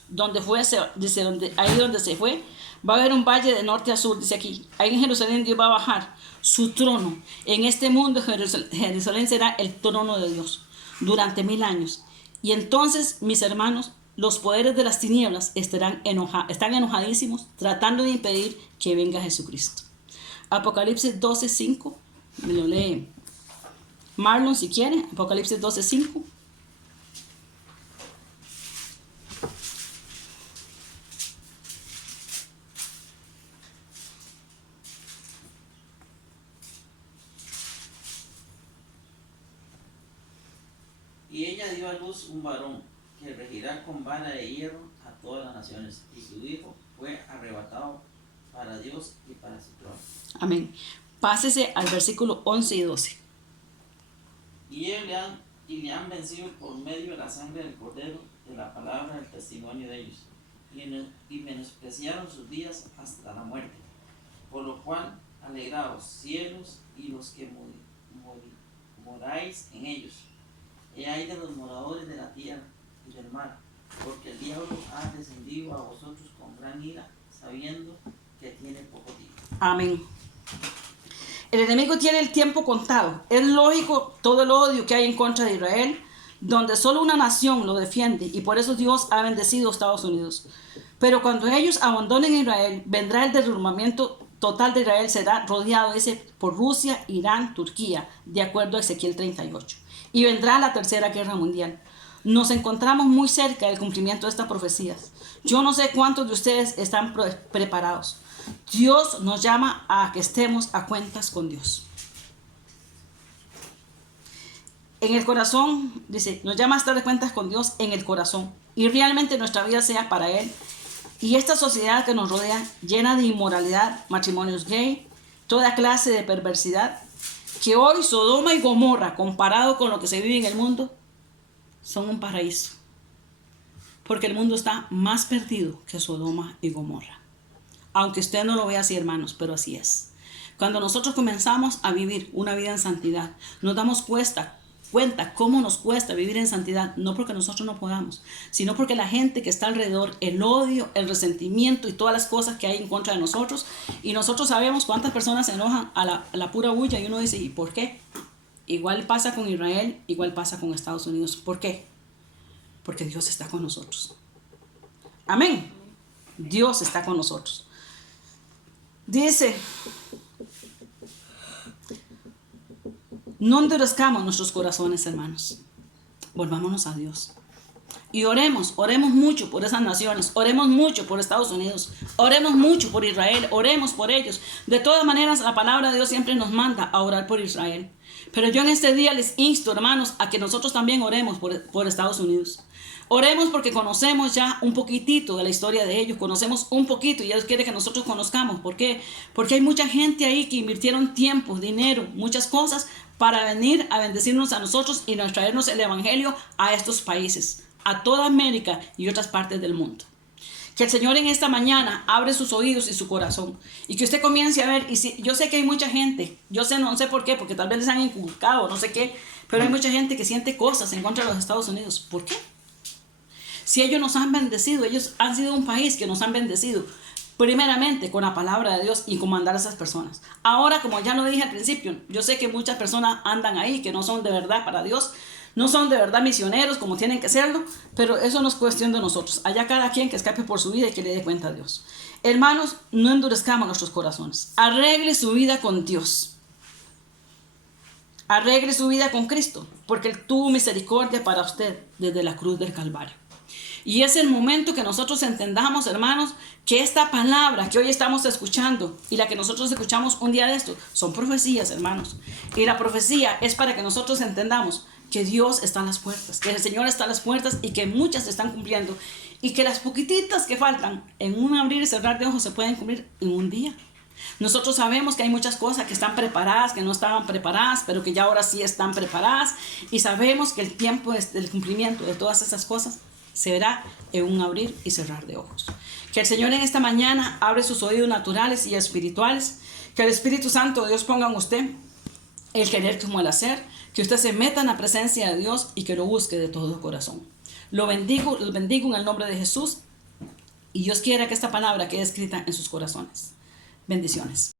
dice, ahí donde se fue, va a haber un valle de norte a sur, dice aquí. Ahí en Jerusalén Dios va a bajar su trono. En este mundo Jerusalén será el trono de Dios durante 1000 años. Y entonces, mis hermanos, los poderes de las tinieblas están enojadísimos, tratando de impedir que venga Jesucristo. Apocalipsis 12:5, me lo lee Marlon si quiere. Apocalipsis 12:5. Y ella dio a luz un varón que regirá con vara de hierro a todas las naciones, y su hijo fue arrebatado para Dios y para su trono. Amén. Pásese al versículo 11 y 12. Y le han vencido por medio de la sangre del Cordero, de la palabra del testimonio de ellos, y menospreciaron sus días hasta la muerte. Por lo cual, alegraos cielos y los que moráis en ellos. He ahí de los moradores de la tierra y del mar, porque el diablo ha descendido a vosotros con gran ira, sabiendo que tiene poco tiempo. Amén. El enemigo tiene el tiempo contado. Es lógico todo el odio que hay en contra de Israel, donde solo una nación lo defiende, y por eso Dios ha bendecido a Estados Unidos. Pero cuando ellos abandonen Israel, vendrá el derrumbamiento total de Israel será rodeado, dice, por Rusia, Irán, Turquía, de acuerdo a Ezequiel 38. Y vendrá la tercera guerra mundial. Nos encontramos muy cerca del cumplimiento de estas profecías. Yo no sé cuántos de ustedes están preparados. Dios nos llama a que estemos a cuentas con Dios. En el corazón, dice, nos llama a estar de cuentas con Dios en el corazón. Y realmente nuestra vida sea para Él. Y esta sociedad que nos rodea, llena de inmoralidad, matrimonios gay, toda clase de perversidad, que hoy Sodoma y Gomorra, comparado con lo que se vive en el mundo, son un paraíso. Porque el mundo está más perdido que Sodoma y Gomorra. Aunque usted no lo vea así, hermanos, pero así es. Cuando nosotros comenzamos a vivir una vida en santidad, nos damos cuenta cómo nos cuesta vivir en santidad, no porque nosotros no podamos, sino porque la gente que está alrededor, el odio, el resentimiento y todas las cosas que hay en contra de nosotros, y nosotros sabemos cuántas personas se enojan a la pura bulla, y uno dice, ¿y por qué? Igual pasa con Israel, igual pasa con Estados Unidos. ¿Por qué? Porque Dios está con nosotros. Amén. Dios está con nosotros. Dice, no endurezcamos nuestros corazones, hermanos. Volvámonos a Dios. Y oremos mucho por esas naciones, oremos mucho por Estados Unidos, oremos mucho por Israel, oremos por ellos. De todas maneras, la palabra de Dios siempre nos manda a orar por Israel. Pero yo en este día les insto, hermanos, a que nosotros también oremos por Estados Unidos. Oremos porque conocemos ya un poquitito de la historia de ellos, conocemos un poquito y Dios quiere que nosotros conozcamos. ¿Por qué? Porque hay mucha gente ahí que invirtieron tiempo, dinero, muchas cosas para venir a bendecirnos a nosotros y nos traernos el evangelio a estos países, a toda América y otras partes del mundo. Que el Señor en esta mañana abre sus oídos y su corazón y que usted comience a ver. Y si, yo sé que hay mucha gente, yo sé, no sé por qué, porque tal vez les han inculcado, no sé qué, pero hay mucha gente que siente cosas en contra de los Estados Unidos. ¿Por qué? Si ellos nos han bendecido, ellos han sido un país que nos han bendecido, primeramente con la palabra de Dios y con mandar a esas personas. Ahora, como ya lo dije al principio, yo sé que muchas personas andan ahí que no son de verdad para Dios, no son de verdad misioneros como tienen que serlo, pero eso no es cuestión de nosotros. Allá cada quien que escape por su vida y que le dé cuenta a Dios. Hermanos, no endurezcamos nuestros corazones. Arregle su vida con Dios. Arregle su vida con Cristo, porque Él tuvo misericordia para usted desde la cruz del Calvario. Y es el momento que nosotros entendamos, hermanos, que esta palabra que hoy estamos escuchando y la que nosotros escuchamos un día de esto, son profecías, hermanos. Y la profecía es para que nosotros entendamos que Dios está en las puertas, que el Señor está en las puertas y que muchas se están cumpliendo. Y que las poquititas que faltan en un abrir y cerrar de ojos se pueden cumplir en un día. Nosotros sabemos que hay muchas cosas que están preparadas, que no estaban preparadas, pero que ya ahora sí están preparadas. Y sabemos que el tiempo del cumplimiento de todas esas cosas se verá en un abrir y cerrar de ojos. Que el Señor en esta mañana abre sus oídos naturales y espirituales. Que el Espíritu Santo de Dios ponga en usted el querer como el hacer. Que usted se meta en la presencia de Dios y que lo busque de todo corazón. Lo bendigo en el nombre de Jesús. Y Dios quiera que esta palabra quede escrita en sus corazones. Bendiciones.